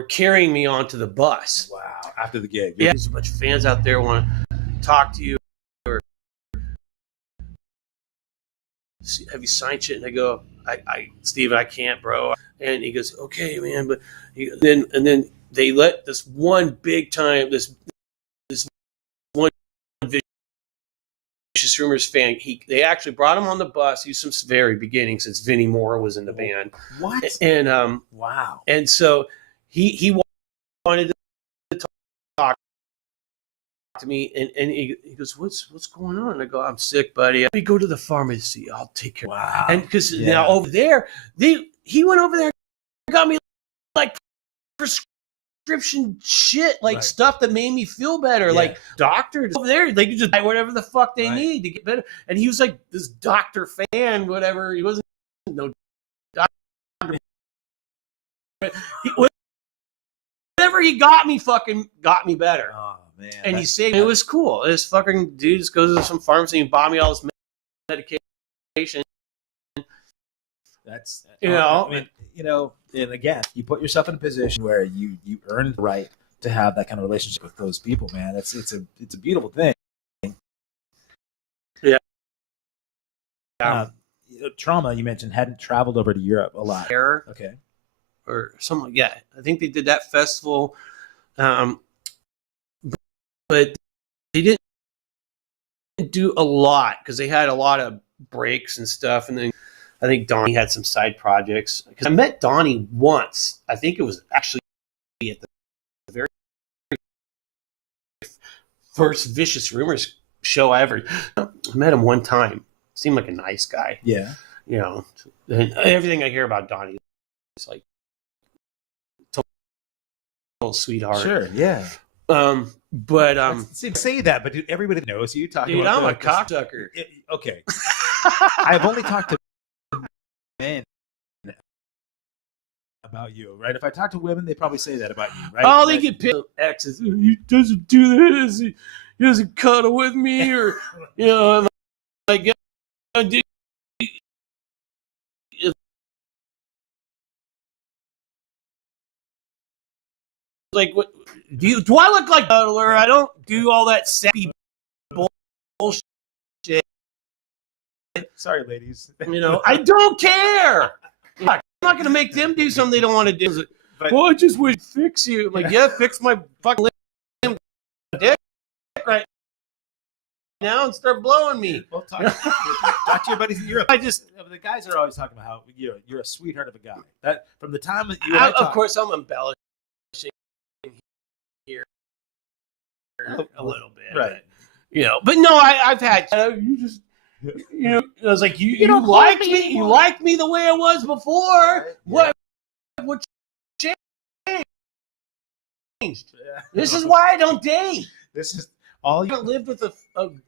carrying me onto the bus. Wow. After the gig. Yeah, there's a bunch of fans out there want to talk to you or have you signed shit? And I go, Steven, I can't, bro. And he goes, okay, man. But then they let this one big time, this one Vicious Rumors fan, they actually brought him on the bus. He was from the very beginning since Vinnie Moore was in the band. What? And wow. And so he wanted to talk to me, and he goes, what's going on? And I go, I'm sick, buddy. Let me go to the pharmacy. I'll take care. Wow. And because now over there, he went over there and got me like prescription shit, like stuff that made me feel better. Like doctors over there, they could just buy whatever the fuck they need to get better. And he was like this doctor fan, whatever. He wasn't no doctor. Whatever he got me better. Oh man. And he saved me. It was cool. This fucking dude just goes to some pharmacy and bought me all this medication. That's and again, you put yourself in a position where you earned the right to have that kind of relationship with those people, man. It's a beautiful thing. Yeah. Trauma, you mentioned, hadn't traveled over to Europe a lot. Okay. Or something. Yeah, I think they did that festival, but they didn't do a lot because they had a lot of breaks and stuff. And then I think Donnie had some side projects. Because I met Donnie once. I think it was actually at the very first Vicious Rumors show I ever. I met him one time. Seemed like a nice guy. Yeah. And everything I hear about Donnie is like total sweethart. Sure. Yeah. Say that, but dude, everybody knows you. Talking dude, about I'm a cocksucker. Okay. I've only talked to men about you, right? If I talk to women, they probably say that about you, right? Oh, they get pissed. Exes, he doesn't do this. He doesn't cuddle with me, or I'm like, dude. Like, what do I look like a cuddler? I don't do all that sappy bullshit. Sorry, ladies. I don't care. I'm not going to make them do something they don't want to do. But, I just would fix you. I'm like, yeah, fix my fucking dick. right now and start blowing me. Well, talk to your buddies in Europe. The guys are always talking about how you're a sweetheart of a guy. That from the time that you and I Of talked, course, I'm embellishing here a little bit, right? But no, I've had you just. I was like, you don't liked hold me me. You anymore. liked me the way I was before. Right, What changed? Yeah. This is why I don't date. This is all I you. haven't lived with a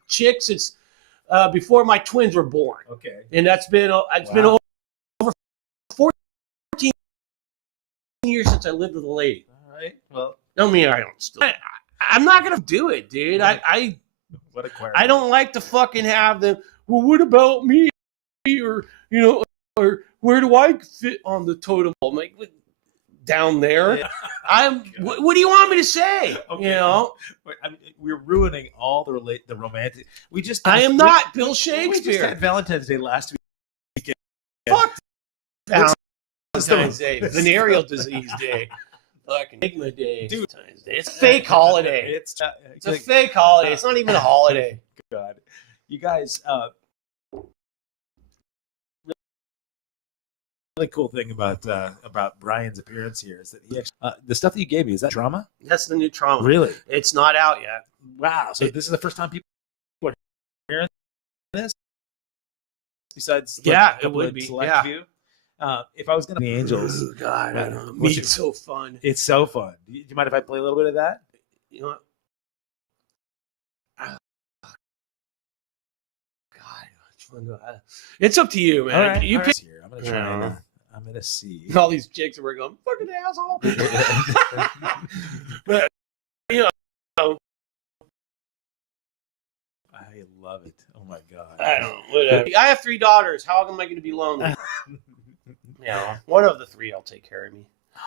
chick since before my twins were born, Okay. and that's been been over 14 years since I lived with a lady. All right. Well, I mean, I don't still. I'm not gonna do it, dude. what a query. I don't like to fucking have them. Well, what about me? Or or where do I fit on the totem pole? I'm like, down there. Yeah. What do you want me to say? Okay. We're ruining all the romantic. I am not Bill We just Shakespeare. had Valentine's Day last week. Fuck What's- Valentine's Day, venereal disease day, fucking Enigma Day, dude. Valentine's Day. It's a fake holiday. It's a fake holiday. It's not even a holiday. God, you guys. Really cool thing about Brian's appearance here is that he actually the stuff that you gave me, is that drama? That's the new trauma. Really? It's not out yet. Wow. So this is the first time people are hearing this. Besides, Yeah, a couple it would of be. select Yeah. few. If I was going to the Angels, Oh, God, I don't know. What's Meat's so fun. it's so fun. Do you mind if I play a little bit of that? You know what? God, which one do I? It's up to you, man. All right, You all pick. right. Here. I'm going to try. Yeah. I'm going to see. All these chicks were going, fucking asshole. But I love it. Oh my god. I don't know. Whatever. I have 3 daughters. How am I going to be lonely? One of the 3 will take care of me.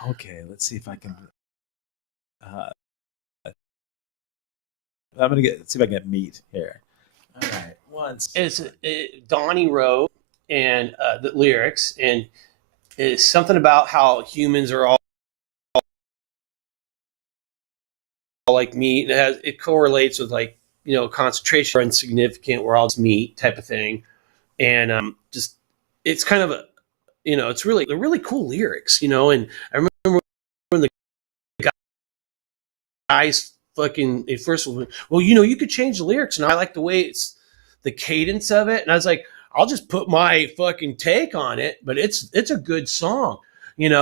Okay, let's see if I can. I'm gonna see if I can get meat here. All right, once. It's Donnie wrote and the lyrics, and it's something about how humans are all like meat. It correlates with concentration or insignificant. We're all just meat type of thing, and just it's kind of a it's they're really cool lyrics, and I remember when the guys fucking at first was, well, you could change the lyrics, and I like the way it's the cadence of it, and I was like, I'll just put my fucking take on it, but it's a good song, and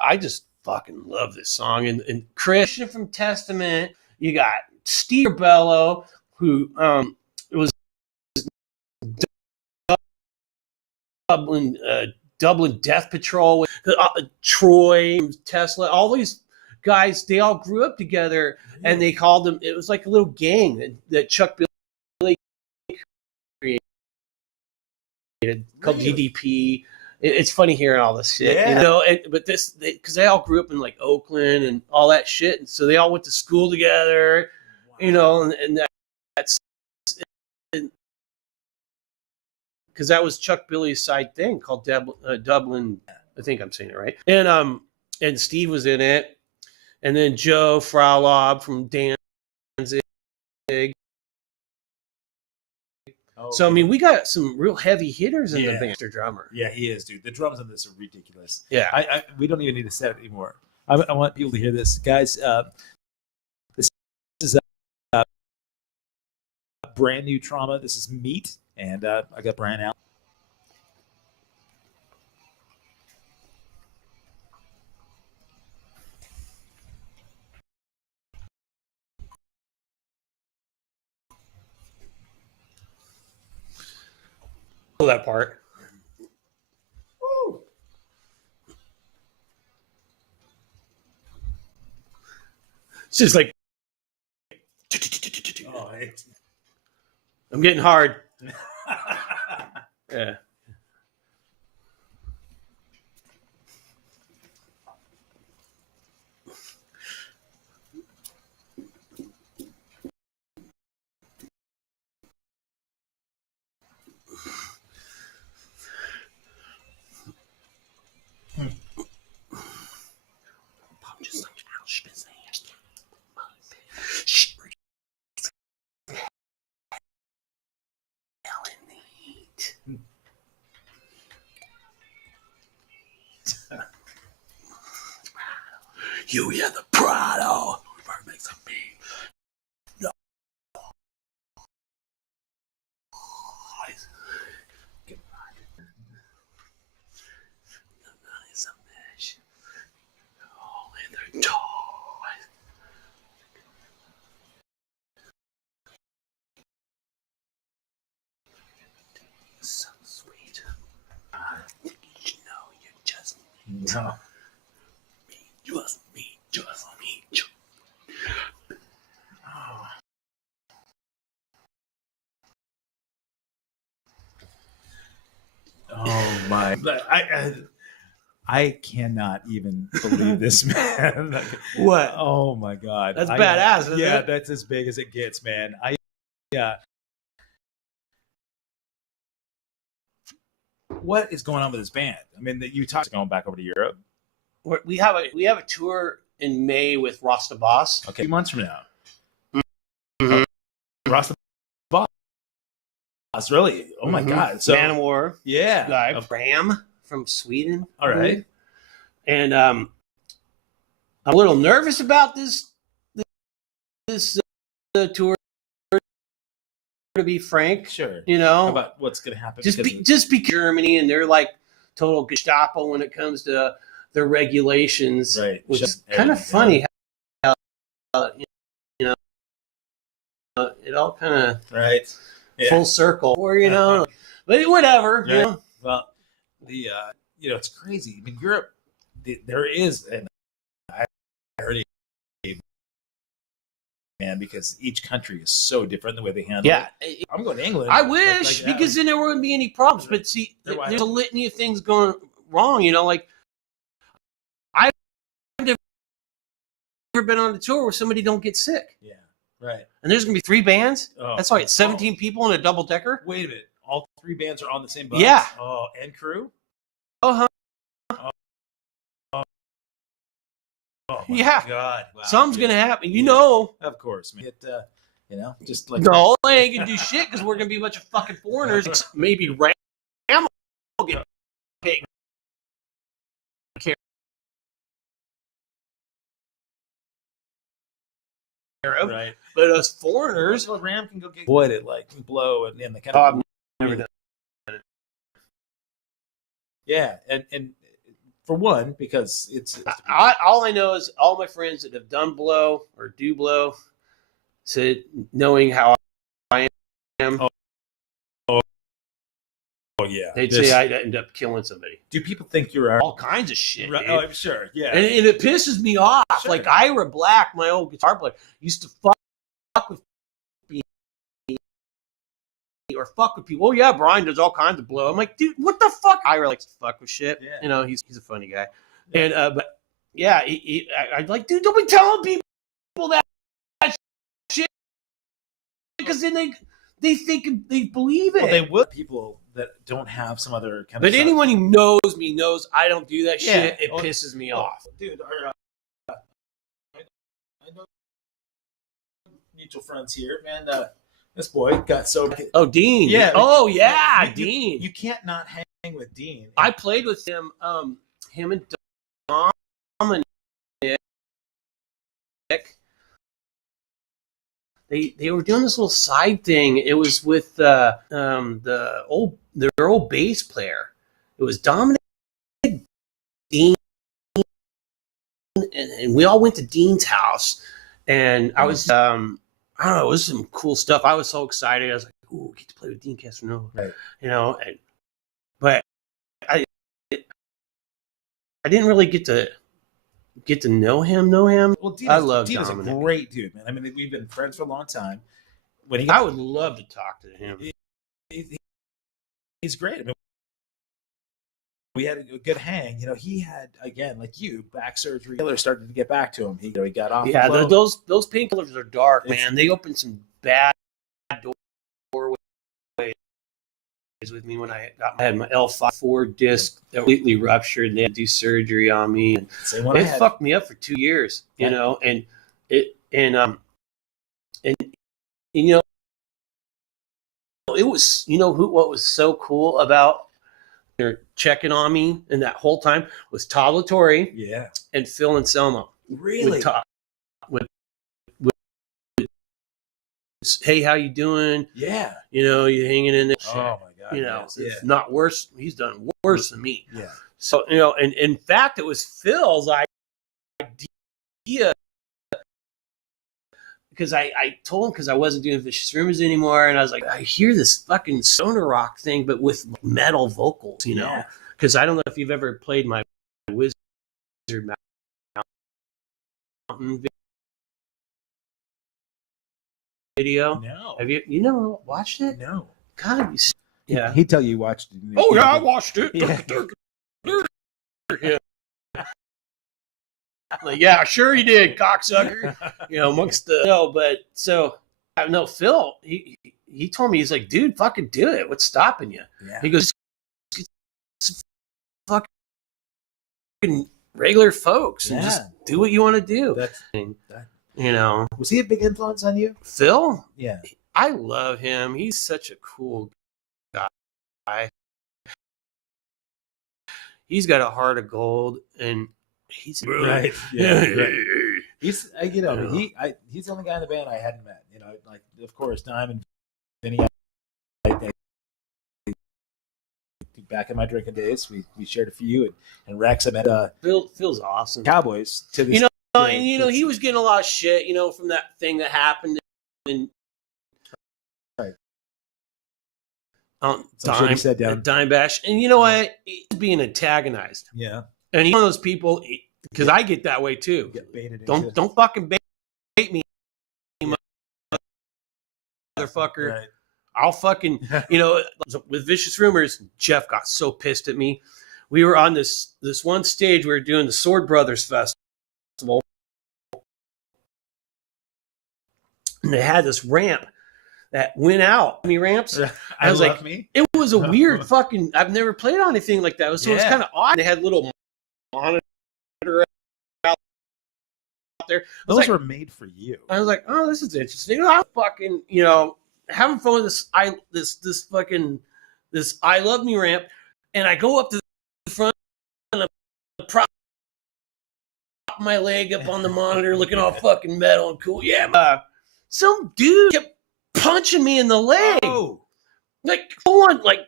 I just fucking love this song. And Christian from Testament, you got Steve Bello, who was Dublin Death Patrol with Troy, Tesla, all these guys. They all grew up together, and they called them. It was like a little gang that Chuck Billy created called DDP. It's funny hearing all this shit, but because they all grew up in like Oakland and all that shit, and so they all went to school together, and that's because that was Chuck Billy's side thing called Dublin. I think I'm saying it right. And Steve was in it, and then Joe Fraulob from Danzig. Oh, so I mean, we got some real heavy hitters in the band. Mr. Drummer. Yeah, he is, dude. The drums on this are ridiculous. Yeah, we don't even need to set it anymore. I want people to hear this, guys. This is a brand new trauma. This is Meat, and I got Brian out. that part. Woo! It's just like Oh, I'm getting hard. Yeah. You hear the Prado. Makes a beat. No. It's a mesh. All in their toys. So sweet. You know you just need No. me, just me, just me. Oh my! I cannot even believe this, man. What? Oh my God! That's badass, isn't yeah, it? that's as big as it gets, man. Yeah. What is going on with this band? I mean, you talked going back over to Europe. We have a tour in May with Rasta Boss. Okay, 2 months from now. Mhm. Ross the Boss. Really? Oh my God! So Man of War. yeah, Guy Bram from Sweden. all right. And I'm a little nervous about this tour. To be frank, Sure. you know, About what's going to happen? just be Germany, and they're like total Gestapo when it comes to their regulations, right, which is kind of funny. How you know, it all kind of right, full circle, or you know, but whatever. Right. You know, well, the it's crazy. I mean, Europe, there is, and I heard it, man, because each country is so different the way they handle it. I'm going to England. I wish, because then there wouldn't be any problems. But see, there's a litany of things going wrong. You know, like I've never been on a tour where somebody don't get sick. Yeah, right. And there's gonna be 3 bands. Oh, That's right, 17 people in a double decker. Wait a minute, all 3 bands are on the same bus? Yeah. Oh, and crew. Uh-huh. Oh my Yeah. God! Wow. Something's gonna happen. You know. Of course, man. Just like No, I ain't gonna do shit because we're gonna be a bunch of fucking foreigners. Maybe Ram will get taken care of. right. But us foreigners, Well, Ram can go get avoided, like blow and the kind oh, of I've never done. yeah, and for one, because it's All I know is all my friends that have done blow or do blow said, knowing how I am, oh yeah, they'd say I'd end up killing somebody. Do people think you're All kinds of shit. right? Dude. Oh, I'm sure. Yeah, And it pisses me off. Sure. Like Ira Black, my old guitar player, used to fuck with me or fuck with people. Oh yeah, Brian does all kinds of blow. I'm like, dude, what the fuck? Ira likes to fuck with shit. Yeah. You know, he's a funny guy. And but yeah, I'd like, dude, don't be telling people that shit, because then they think they believe it. Well, they would people that don't have some other kind of. But stuff. anyone who knows me knows I don't do that Yeah. shit. It pisses me off. Dude. I know mutual friends here, man. This boy got so. Oh, Dean. Yeah. Oh, yeah, You- Dean. You can't not hang with Dean. I played with him. Him and Dominic. They were doing this little side thing. It was with their old bass player. It was Dominic, Dean, and we all went to Dean's house. And I was I don't know, it was some cool stuff. I was so excited. I was like, "Ooh, get to play with Dean Casanova," Right. you know. But I didn't really get to know him. Well, Dean I love Dean is a Dominic. great dude, man. I mean, we've been friends for a long time. When he I would love to talk to him. he's great. I mean, we had a good hang. You know, he had, again, like you, back surgery. Killer started to get back to him. He got off. Yeah, the those painkillers are dark, man. They open some bad doorways with me when I had my L4 disc that completely ruptured, and they had to do surgery on me. And Same one I it had. fucked me up for 2 years, you know. And you know, it was, you know, what was so cool about their checking on me and that whole time was Todd Latore Yeah. and Phil Anselmo. Really? Would talk with, hey, how you doing? Yeah. You know, you hanging in there. Oh my God. You know, yes. it's not worse. He's done worse than me. Yeah. So, you know, and in fact, it was Phil's idea, because I told him, because I wasn't doing Vicious Rumors anymore, and I was like, I hear this fucking stoner rock thing, but with metal vocals, you know, because I don't know if you've ever played my Wizard Mountain video. No. Have you never watched it? No. God, yeah. He'd tell you watched it. Oh yeah, I watched it. Yeah. Yeah. Like, yeah, sure he did, cocksucker. You know, amongst the but so no, Phil, he told me, he's like, dude, fucking do it. What's stopping you? Yeah. He goes, fucking regular folks and just do what you want to do. You know, was he a big influence on you, Phil? Yeah, I love him. He's such a cool guy. He's got a heart of gold, and he's right. Yeah, right. He's he's the only guy in the band I hadn't met. You know, like of course, Dime and Vinny. Back in my drinking days, we shared a few, and Rex. I met Phil's awesome. Cowboys to this. You know, he was getting a lot of shit, you know, from that thing that happened in Dime Bash, and you know what? He's being antagonized. Yeah, and he's one of those people, because I get that way too. Get baited. Don't fucking bait me, motherfucker. Right. I'll fucking, you know, with Vicious Rumors, Jeff got so pissed at me. We were on this one stage. We were doing the Sword Brothers Festival, and they had this ramp that went out. I mean, ramps. I was like, it was a weird fucking. I've never played on anything like that. So it was kind of odd. They had little monitor out there. Those were made for you. I was like, oh, this is interesting. I'm fucking, you know, having fun with this I Love Me ramp, and I go up to the front and I prop my leg up on the monitor, looking all fucking metal and cool. Yeah, some dude kept punching me in the leg. Oh. Like, full on, like,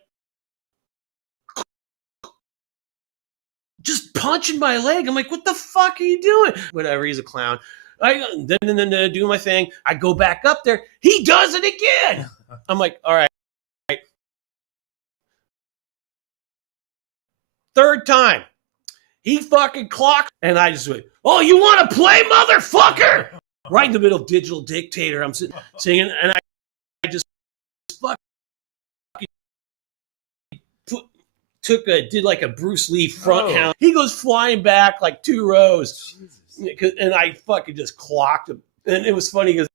just punching my leg. I'm like, what the fuck are you doing? Whatever, he's a clown. Then do my thing. I go back up there. He does it again. I'm like, all right. Third time. He fucking clocked. And I just went, oh, you want to play, motherfucker? Right in the middle of Digital Dictator. I'm singing, and I just fucking did like a Bruce Lee front hound. He goes flying back like 2 rows. Jesus. And I fucking just clocked him. And it was funny because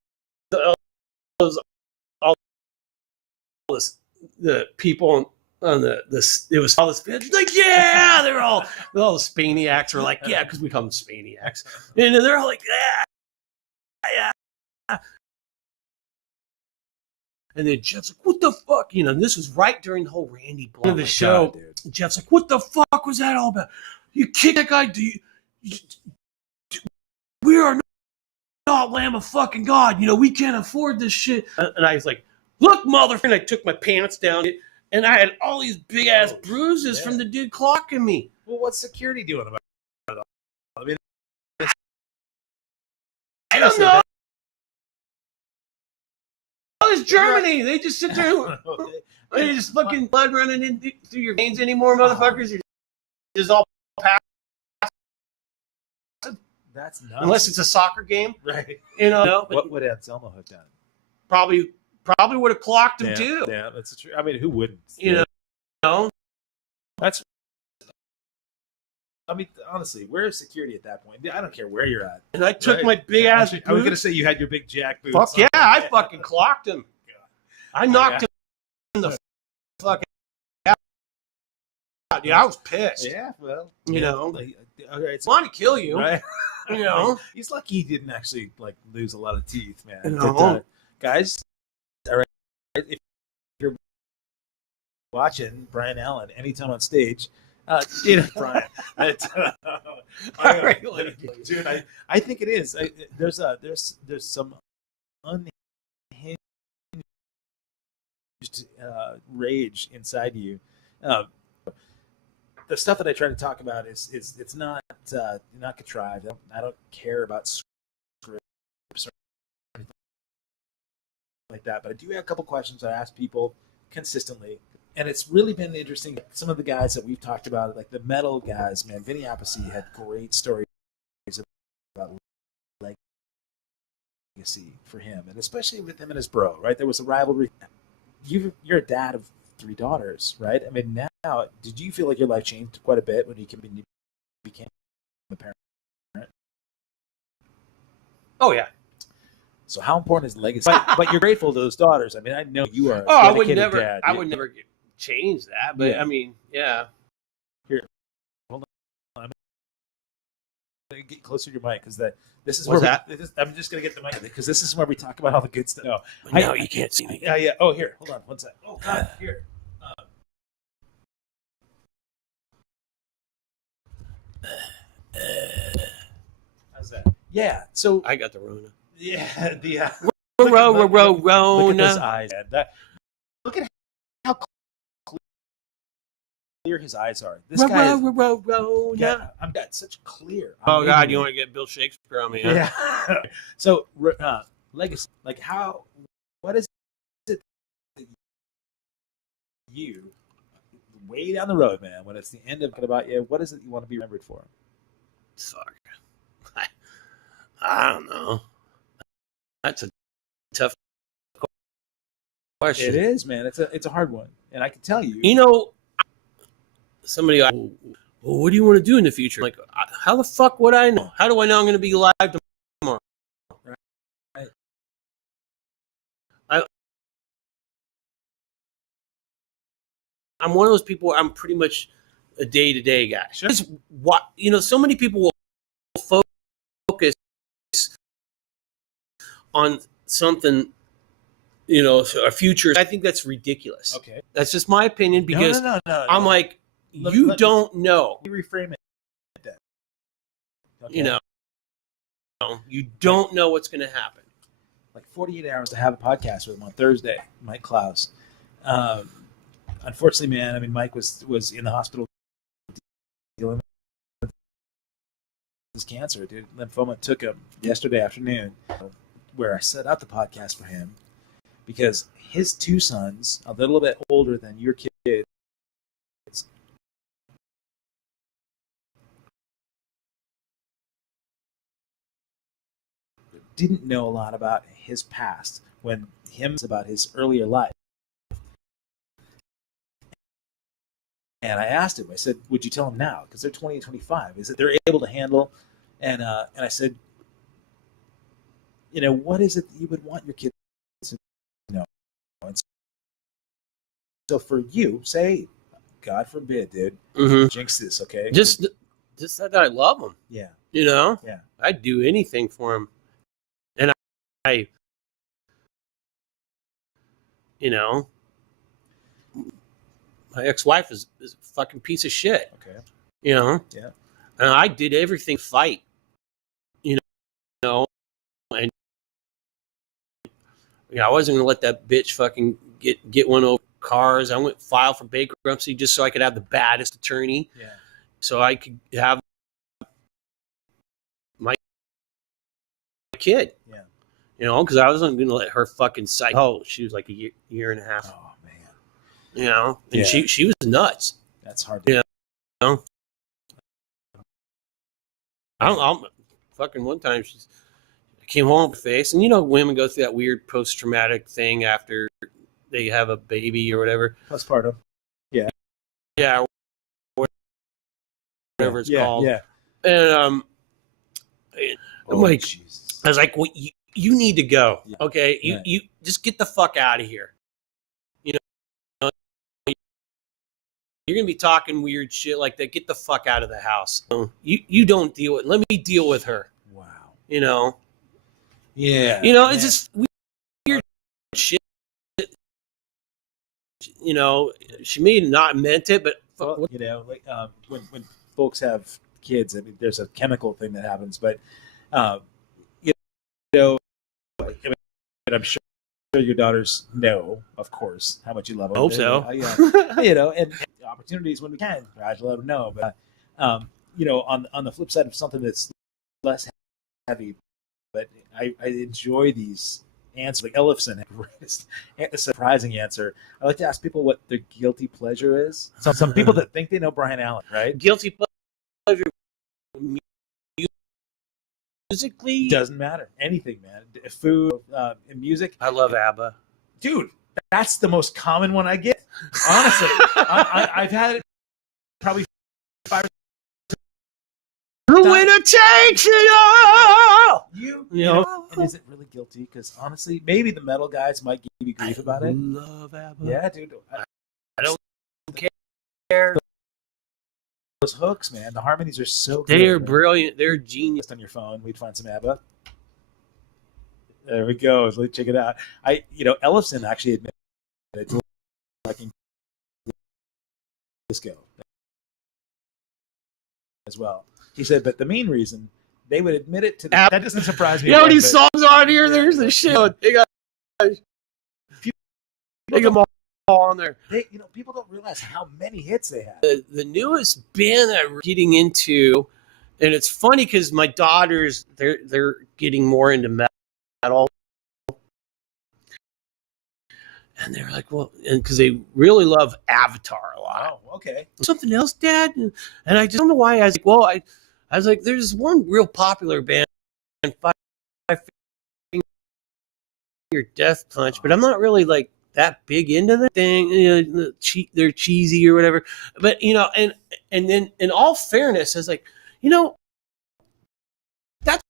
the people on it was all this like, yeah, they're all the Spaniacs were like, yeah, because we call them Spaniacs. And they're all like, yeah. And then Jeff's like, what the fuck? You know, and this was right during the whole Randy Blunt of the show. God, Jeff's like, what the fuck was that all about? You kicked that guy? We are not Lamb of fucking God. You know, we can't afford this shit. And I was like, look, motherfucker. And I took my pants down, and I had all these big ass bruises from the dude clocking me. Well, what's security doing about it? I mean, I don't know. It's Germany. They just sit there. They just fucking blood running in through your veins anymore, motherfuckers. You're just all passive. That's nuts. Unless it's a soccer game, right? You know. What would Anselmo have done? Probably would have clocked him too. Yeah, that's true. I mean, who wouldn't? You know. That's. I mean, honestly, where's security at that point? I don't care where you're at. And I took my big ass boots. I was going to say you had your big jack boots. Fuck yeah, I fucking clocked him. I knocked him in the fucking out. Yeah, I was pissed. Yeah, well, you know. Like, okay, I want to kill you. Right? You know. He's lucky he didn't actually like lose a lot of teeth, man. No. Guys, all right, if you're watching Brian Allen anytime on stage, Brian. Dude, I think it is. There's some unhinged rage inside you. The stuff that I try to talk about is it's not contrived. I don't care about scripts or anything like that. But I do have a couple questions I ask people consistently. And it's really been interesting. Some of the guys that we've talked about, like the metal guys, man, Vinny Appice had great stories about legacy for him, and especially with him and his bro, right? There was a rivalry. You're a dad of 3 daughters, right? I mean, now, did you feel like your life changed quite a bit when you became a parent? Oh, yeah. So how important is legacy? But you're grateful to those daughters. I mean, I know you are. I would dad. I would never change that. But I mean, yeah. Here, hold on. I'm gonna get closer to your mic because this is What's where that? I'm just gonna get the mic because this is where we talk about all the good stuff. No, you can't see me. Yeah. Oh, here. Hold on. One sec. Oh God. Here. How's that? Yeah. So I got the Rona. yeah. The Rona. Look at those eyes. Look at how clear his eyes are. This guy is, Rona. yeah, I've got such clear. Oh God, you want to get Bill Shakespeare on me? Huh? Yeah. So legacy, like what is it that you way down the road, man, when it's the end of about you, what is it you want to be remembered for? Fuck. I don't know. That's a tough question. It is, man. It's a hard one, and I can tell you. You know, somebody, well, what do you want to do in the future? Like, how the fuck would I know? How do I know I'm going to be alive tomorrow? Right. I'm one of those people where I'm pretty much a day-to-day guy. Sure. So many people will focus on something, a future. I think that's ridiculous. Okay. That's just my opinion because No. I'm like, you don't know. Let me reframe it. Then. Okay. You don't know what's going to happen. Like 48 hours to have a podcast with him on Thursday, Mike Klaus. Unfortunately, man, I mean, Mike was in the hospital dealing with his cancer, dude. Lymphoma took him yesterday afternoon, where I set up the podcast for him because his 2 sons, a little bit older than your kids, didn't know a lot about his past about his earlier life. And I asked him, I said, would you tell him now? Because they're 20 and 25. Is it they're able to handle? And I said, what is it that you would want your kids to know? And so for you, say, God forbid, dude, jinx this, okay? Just that I love them. Yeah. Yeah. I'd do anything for them. And I my ex-wife is a fucking piece of shit. Okay. Yeah. And I did everything fight. And I wasn't gonna let that bitch fucking get one over cars. I went file for bankruptcy just so I could have the baddest attorney. Yeah. So I could have my kid. Yeah. Because I wasn't gonna let her fucking psych. Oh, she was like a year and a half. Oh man. And Yeah. she was nuts. That's hard. Yeah. I'm fucking one time I came home with her face, and women go through that weird post-traumatic thing after they have a baby or whatever. Postpartum. Yeah. Yeah. Whatever it's called. Yeah. And I'm like, Jesus. I was like, well, you need to go. Yeah. Okay. Yeah. You just get the fuck out of here. You're going to be talking weird shit like that. Get the fuck out of the house. You don't deal with, let me deal with her. Wow. Yeah. It's just weird shit. She may have not meant it, but Well, you know, like when folks have kids, I mean, there's a chemical thing that happens, but you know, I mean, I'm sure your daughters know, of course, how much you love them. I hope so. Yeah, you know, and opportunities when we can, I let them know. But you know, on the flip side of something that's less heavy, but I enjoy these answers. Like Ellefson, a surprising answer. I like to ask people what their guilty pleasure is. Some people that think they know Brian Allen, right? Guilty pleasure musically Doesn't matter. Anything, man. Food, music. I love ABBA. Dude, that's the most common one I get. Honestly, I've had it probably 5. The winner takes it all. You know, and is it really guilty? Because honestly, maybe the metal guys might give you grief about it. Love ABBA. Yeah, dude. I don't care. Those hooks, man. The harmonies are so good. They are man. brilliant. They're genius. On your phone, we'd find some ABBA. There we go. Let's check it out. Ellefson actually admitted to liking disco as well. He said, but the main reason they would admit it to that doesn't surprise me. You know how many songs on here? There's the shit. They got them all on there. People don't realize how many hits they have. The newest band that we're getting into, and it's funny because my daughters, they're getting more into metal. And they're like, well, and because they really love Avatar a lot. Oh, okay. Something else, Dad? And I just don't know why. I was like, well, I was like, there's one real popular band, Five Finger Death Punch, but I'm not really like that big into the thing. You know, they're cheesy or whatever. But and then in all fairness, I was like, that's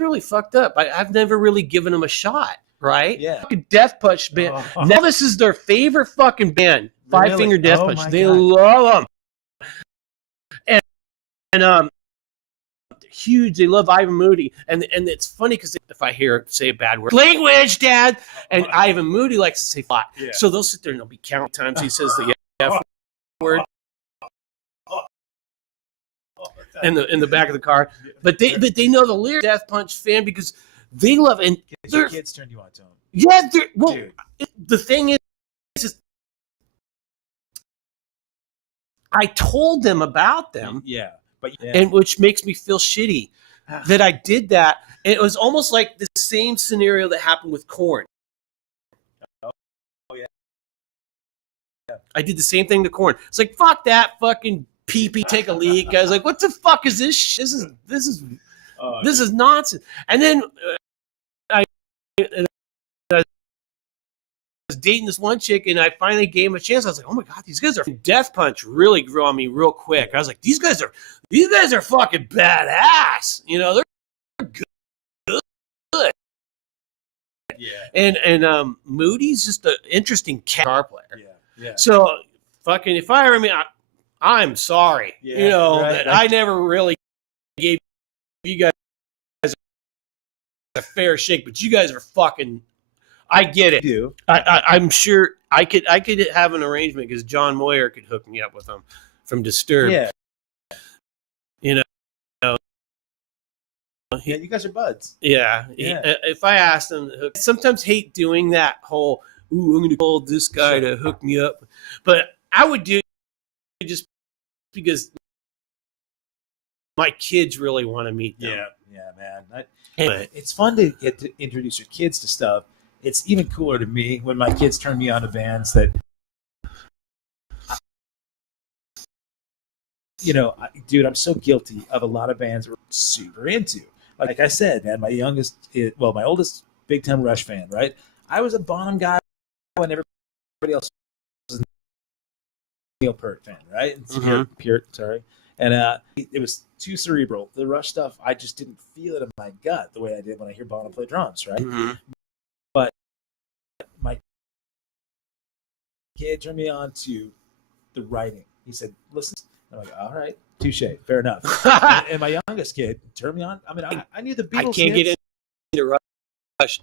really fucked up. I've never really given them a shot. Right? Yeah. Fucking Death Punch band. Oh. Now this is their favorite fucking band. Five Really? Finger Death Punch. They God. love them. And huge. They love Ivan Moody. And it's funny because if I hear say a bad word, language, Dad, and Ivan Moody likes to say "flat," so they'll sit there and they'll be counting times he says the F word in the back of the car. But they know the lyric Death Punch fan because they love and your kids turned you on to them. Yeah, well, the thing is I told them about them. Yeah, and which makes me feel shitty that I did that. It was almost like the same scenario that happened with Korn. Oh yeah. I did the same thing to Korn. It's like fuck that fucking pee-pee, take a leak. I was like, what the fuck is this? This is nonsense. And then I was dating this one chick, and I finally gave him a chance. I was like, oh my god, these guys are Death Punch really grew on me real quick. I was like, these guys are fucking badass. They're good. Yeah. And Moody's just an interesting guitar player. Yeah. So fucking if I ever I'm sorry. That I never really gave you guys a fair shake, but you guys are fucking. I get it. You do. I'm sure I could have an arrangement because John Moyer could hook me up with them from Disturbed. Yeah. Yeah, you guys are buds. Yeah. If I asked him, I sometimes hate doing that whole. Ooh, I'm going to call this guy to hook me up, but I would do it just because my kids really want to meet them. Yeah, man. It's fun to get to introduce your kids to stuff. It's even cooler to me when my kids turn me on to bands that, dude, I'm so guilty of a lot of bands we're super into. Like I said, man, my oldest Big Time Rush fan, right? I was a Bonham guy when everybody else was a Neil Peart fan, right? Peart, sorry. And it was too cerebral. The Rush stuff, I just didn't feel it in my gut the way I did when I hear Bonham play drums, right? Mm-hmm. But my kid turned me on to the writing. He said, listen. I'm like, all right, touche, fair enough. and my youngest kid turned me on. I mean, I knew the Beatles. I can't get into Rush,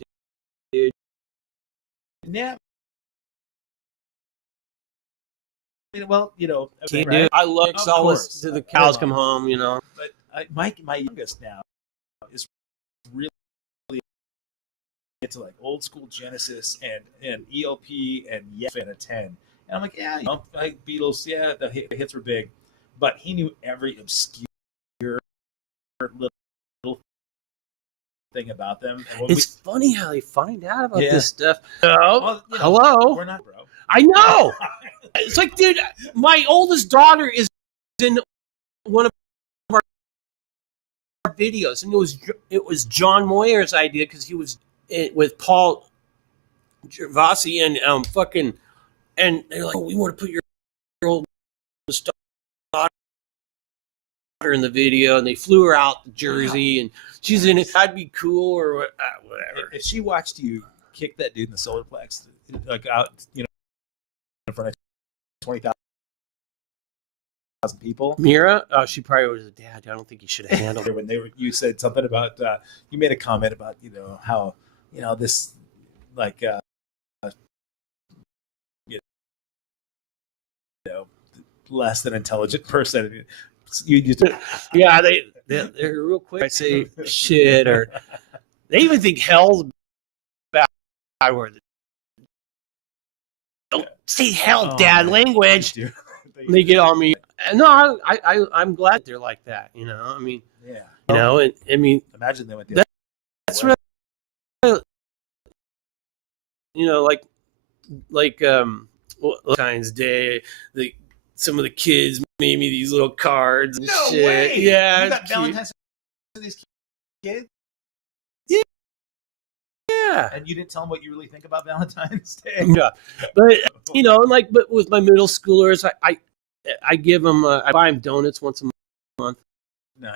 dude. Yeah. well, you know, Can't right? do it. I love Of solace course. to the cows come home, But my youngest now is really into like old school Genesis and ELP and Yes and a 10. And I'm like, yeah, you know, like Beatles, yeah, the hits were big, but he knew every obscure little thing about them. And when It's funny how they find out about Yeah. this stuff. well, you know, Hello? we're not, bro. I know. It's like, dude, my oldest daughter is in one of our videos, and it was John Moyer's idea because he was with Paul Gervasi and fucking, and they're like, oh, we want to put your old daughter in the video, and they flew her out to Jersey, and she's in it. That'd be cool, or whatever. If she watched you kick that dude in the solar plex, like out, you know, in front of 20,000 people. Mira, she probably was, Dad, I don't think you should have handled it. When you said something about, you made a comment about, you know, how, you know, this, like, you know, less than intelligent person. You just, Yeah, they're real quick. I say shit, or they even think hell's bad word. Don't say hell, Dad. Language. They get on me. No, I'm glad they're like that. You know, I mean, yeah, you know, and I mean, imagine they went the that's really, you know, like Valentine's Day, some of the kids made me these little cards and no shit. way. Yeah, You got it's Valentine's Day for these kids, yeah. and you didn't tell them what you really think about Valentine's Day. Yeah, but you know, but with my middle schoolers, I give them, I buy them donuts once a month. Nice.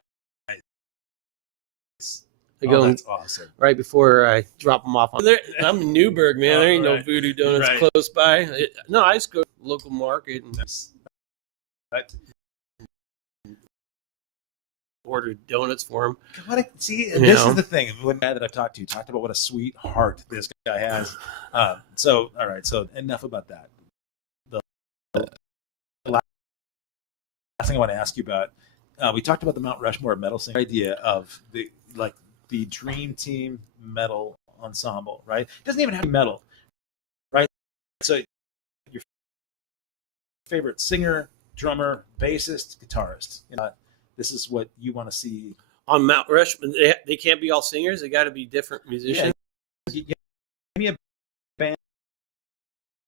I go that's awesome. right before I drop them off. I'm in Newburgh, man. There ain't no Voodoo Donuts close by. No, I just go to the local market and order donuts for them. See, this is the thing. One guy that I've talked to talked about what a sweet heart this guy has. So, all right. So, enough about that. The last thing I want to ask you about, we talked about the Mount Rushmore metal singing idea of the dream team metal ensemble, right? It doesn't even have to be metal, right? So, your favorite singer, drummer, bassist, guitarist. You know, this is what you want to see on Mount Rushmore. They can't be all singers. They got to be different musicians. Yeah. Give me a band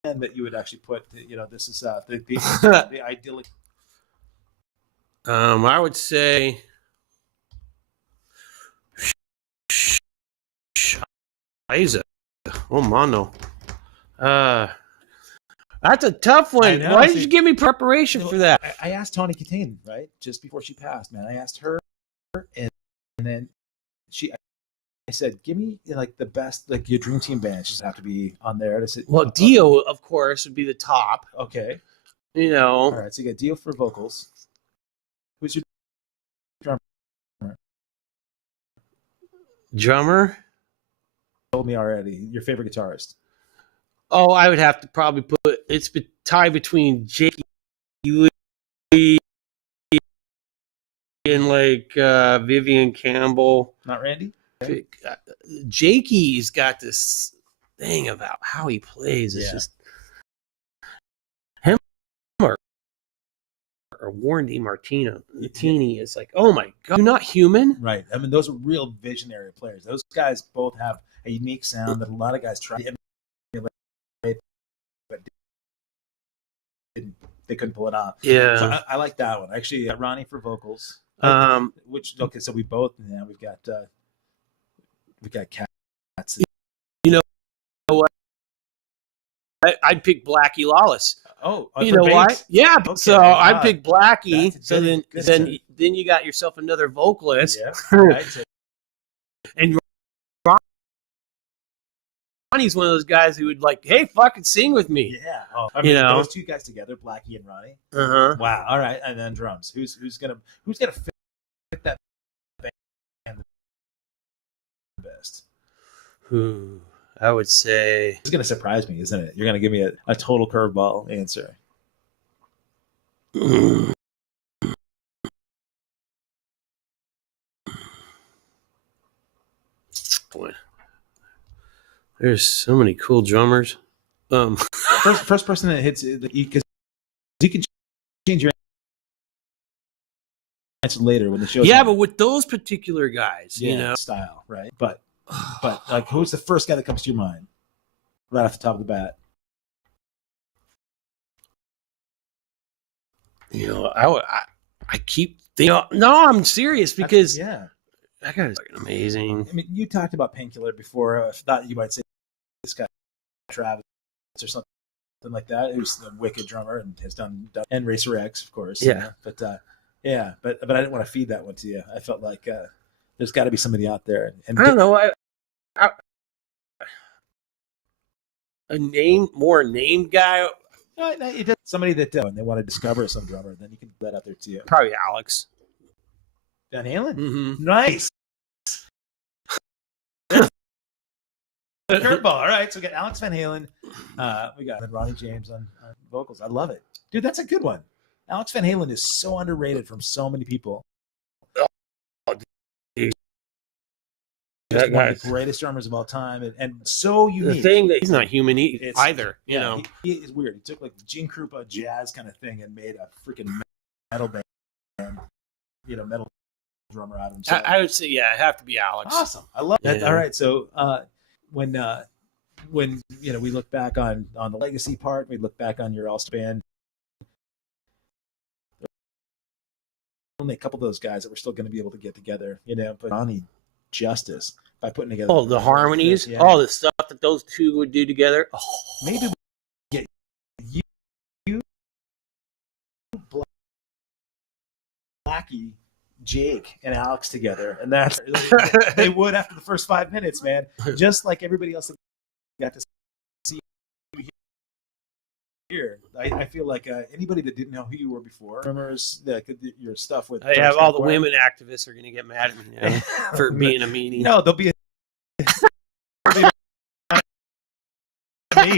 that you would actually put. You know, this is the idyllic. I would say. Scheiße. Oh, mano. That's a tough one. Why did you give me preparation for that? I asked Tawny Katane, right, just before she passed, man. I asked her, and then I said, give me like the best, like your dream team band. Just have to be on there. I said, well, Dio, of course, would be the top. Okay. You know. All right, so you got Dio for vocals. Who's your drummer? Told me already. Your favorite guitarist? Oh, I would have to probably put it's tied between Jakey Lee and like Vivian Campbell. Not Randy? Okay. Jakey's got this thing about how he plays. It's just him or Warren DeMartini is like, oh my God, you're not human. Right. I mean, those are real visionary players. Those guys both have a unique sound that a lot of guys try to emulate, but they couldn't pull it off. Yeah. So I like that one. Actually, Ronnie for vocals. Okay, so we both we've got Cats. You know what? I'd pick Blackie Lawless. Oh, you know why? Yeah. Okay, so I'd pick Blackie. So then you got yourself another vocalist. Yeah. Right. And Ronnie's one of those guys who would like, hey, fucking sing with me. Yeah. Oh, I mean, those two guys together, Blackie and Ronnie. Wow. All right. And then drums. Who's gonna fit that band the best? Who I would say it's gonna surprise me, isn't it? You're gonna give me a total curveball answer. Boy, there's so many cool drummers. First person that hits it, because you can change your answer later when the show's Yeah, on. but with those particular guys, Yeah, you know, style, right? But like, who's the first guy that comes to your mind right off the top of the bat? you know, I keep thinking, no, I'm serious because Yeah, that guy's fucking amazing. I mean, you talked about Painkiller before. I thought you might say this guy Travis or something like that, who's a wicked drummer and has done and Racer X, of course. Yeah. You know? But I didn't want to feed that one to you. I felt like there's got to be somebody out there. And I don't know. A named guy, somebody that when they want to discover some drummer, then you can put that out there too. probably Alex Van Halen, Mm-hmm. nice. Curveball. All right, so we got Alex Van Halen. We got Ronnie James on vocals. I love it, dude. That's a good one. Alex Van Halen is so underrated from so many people. Just one of the greatest drummers of all time, and so unique. The thing that he's not human either. You Yeah, know, he is weird. He took like the Gene Krupa jazz kind of thing and made a freaking metal band. Metal drummer out of himself. I would say, yeah, it'd have to be Alex. Awesome. I love that. Yeah. All right. So when we look back on the legacy part, we look back on your all-star band. Only a couple of those guys that we're still going to be able to get together, but Ronnie Justice by putting together. Oh, the harmonies, yeah. all the stuff that those two would do together. Oh. Maybe we get you, Blackie, Jake, and Alex together, and that's they would after the first 5 minutes, man. Just like everybody else that got to see you here. I feel like anybody that didn't know who you were before remembers your stuff with. I have all the women activists are going to get mad at me now for being a meanie. No, they'll be me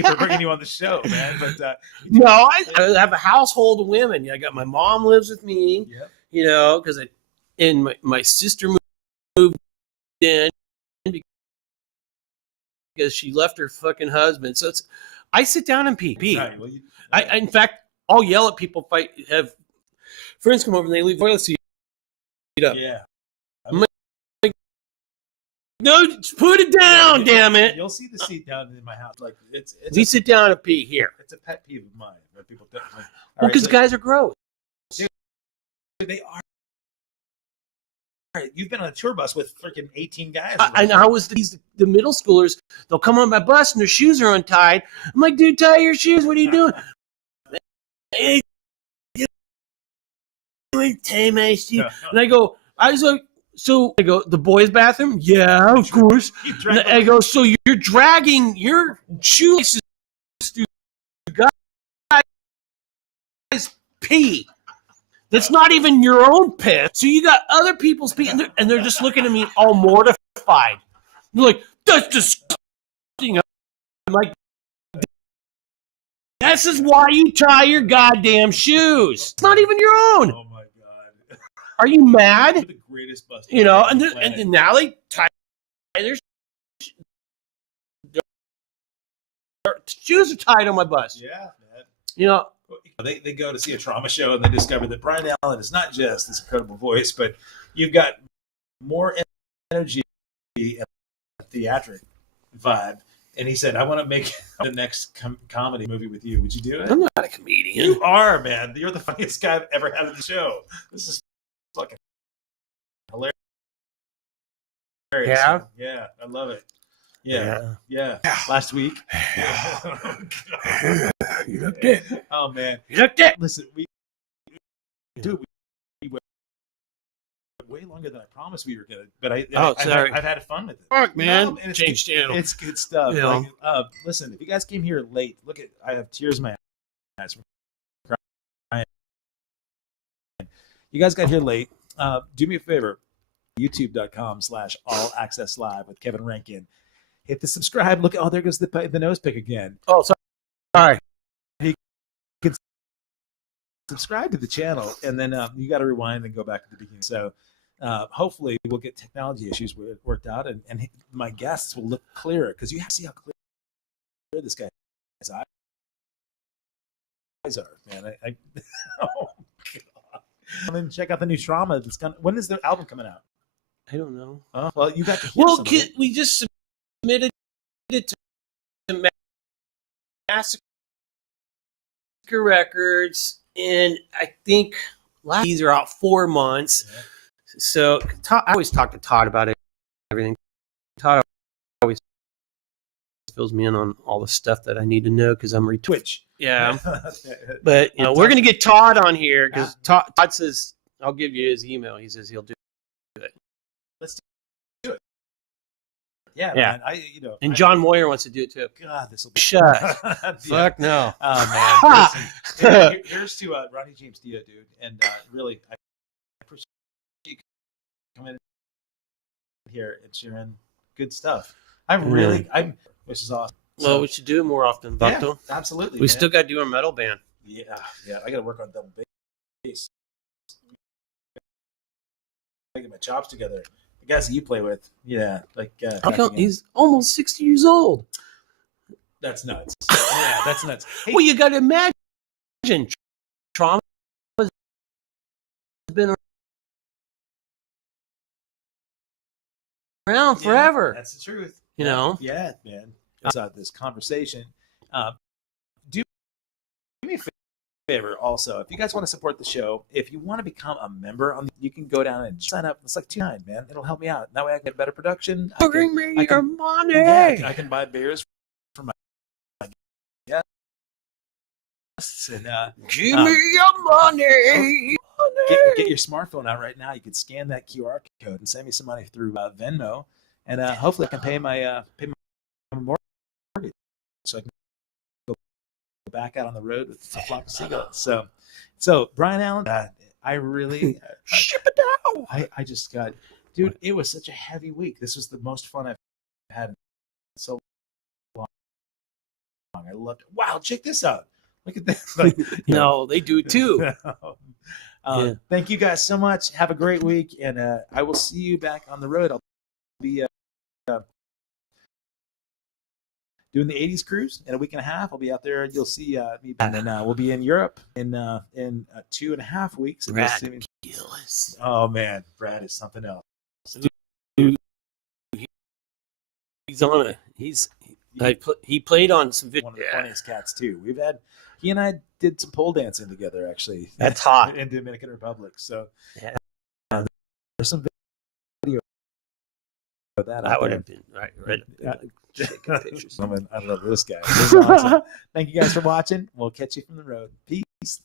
for bringing you on the show, man. But no, I have a household of women. I got my mom lives with me. Yep. Because my sister moved in because she left her fucking husband. So I sit down and pee. Right, well, In fact, I'll yell at people if I have friends come over and they leave toilet seat up. Yeah. No, just put it down, damn it. You'll see the seat down in my house. Like we sit down and pee here. It's a pet peeve of mine. Where people don't. Because guys are gross. They are. All right, you've been on a tour bus with freaking 18 guys. And I was the middle schoolers. They'll come on my bus and their shoes are untied. I'm like, dude, tie your shoes. What are you doing? Hey, tie my shoes. And I go, the boys' bathroom? Yeah, of course. And I go, so you're dragging your shoelaces to guys pee. That's not even your own piss. So you got other people's pee, and they're just looking at me all mortified. They're like, that's disgusting. I'm like, this is why you tie your goddamn shoes. It's not even your own. Oh my god. Are you mad? You're the greatest bus. And now they tie their shoes are tied on my bus. Yeah, man. They go to see a trauma show and they discover that Brian Allen is not just this incredible voice, but you've got more energy and a theatric vibe. And he said, I want to make the next comedy movie with you. Would you do it? I'm not a comedian. You are, man. You're the funniest guy I've ever had on the show. This is fucking hilarious. Yeah? Yeah, I love it. Yeah. Last week. You looked it. Oh, man. You looked it. Listen, we went way longer than I promised we were going to. But I've had fun with it. Fuck, man. No, Change channel. It's good stuff. Yeah. Listen, if you guys came here late, I have tears in my eyes from crying. You guys got here late. Do me a favor. YouTube.com/allaccesslive with Kevin Rankin. Hit the subscribe. Look, there goes the nose pick again. Oh, sorry. subscribe to the channel, and then you got to rewind and go back to the beginning. So hopefully we'll get technology issues worked out, and my guests will look clearer, because you have to see how clear this guy's eyes are, man. Oh God. And then check out the new Trauma. When is the album coming out? I don't know. Well, you got to hear some of it. We just submitted it to Massacre Records, and I think these are out 4 months. Yeah. So I always talk to Todd about everything. Todd always fills me in on all the stuff that I need to know, because I'm Twitch. Yeah. But we're gonna get Todd on here, because Todd says, I'll give you his email. He says he'll do it. Let's do it. Yeah. Man, and John Moyer wants to do it too. God, this will be Shut. Yeah. Fuck no. Oh man. Listen, here's to Ronnie James Dio, dude, and really, I appreciate you coming in here and sharing good stuff. Which is awesome. Well, we should do it more often, Vato. Yeah, absolutely. We still got to do our metal band. Yeah. I got to work on double bass. I get my chops together. The guys that you play with, He's almost 60 years old. That's nuts. Yeah, that's nuts. Hey, Well, you got to imagine, Trauma has been around forever. That's the truth. Yeah, man. It's this conversation. Do me a favor also, if you guys want to support the show, if you want to become a member you can go down and sign up. It's like $2.99, man. It'll help me out. That way I can get better production. Bring me your money. Yeah, I can buy beers for my guests, and give me your money. Get your smartphone out right now. You can scan that QR code and send me some money through Venmo, and hopefully I can pay my mortgage, so I can go back out on the road with a flock of seagulls. So Brian Allen, I really ship it down. I just got, dude. It was such a heavy week. This was the most fun I've had in so long. I loved it. Wow, check this out. Look at this. No, they do too. Thank you guys so much. Have a great week, and I will see you back on the road. I'll be doing the 80s cruise in a week and a half. I'll be out there. You'll see me, and then we'll be in Europe in 2.5 weeks. And Brad Gillis. Oh man, Brad is something else. He's on it. He played on some video. One of the funniest cats too. He and I did some pole dancing together, actually. That's hot. In Dominican Republic. So yeah, there's some video of that. That would have been right. Shaking pictures. I love this guy. This is awesome. Thank you guys for watching. We'll catch you from the road. Peace.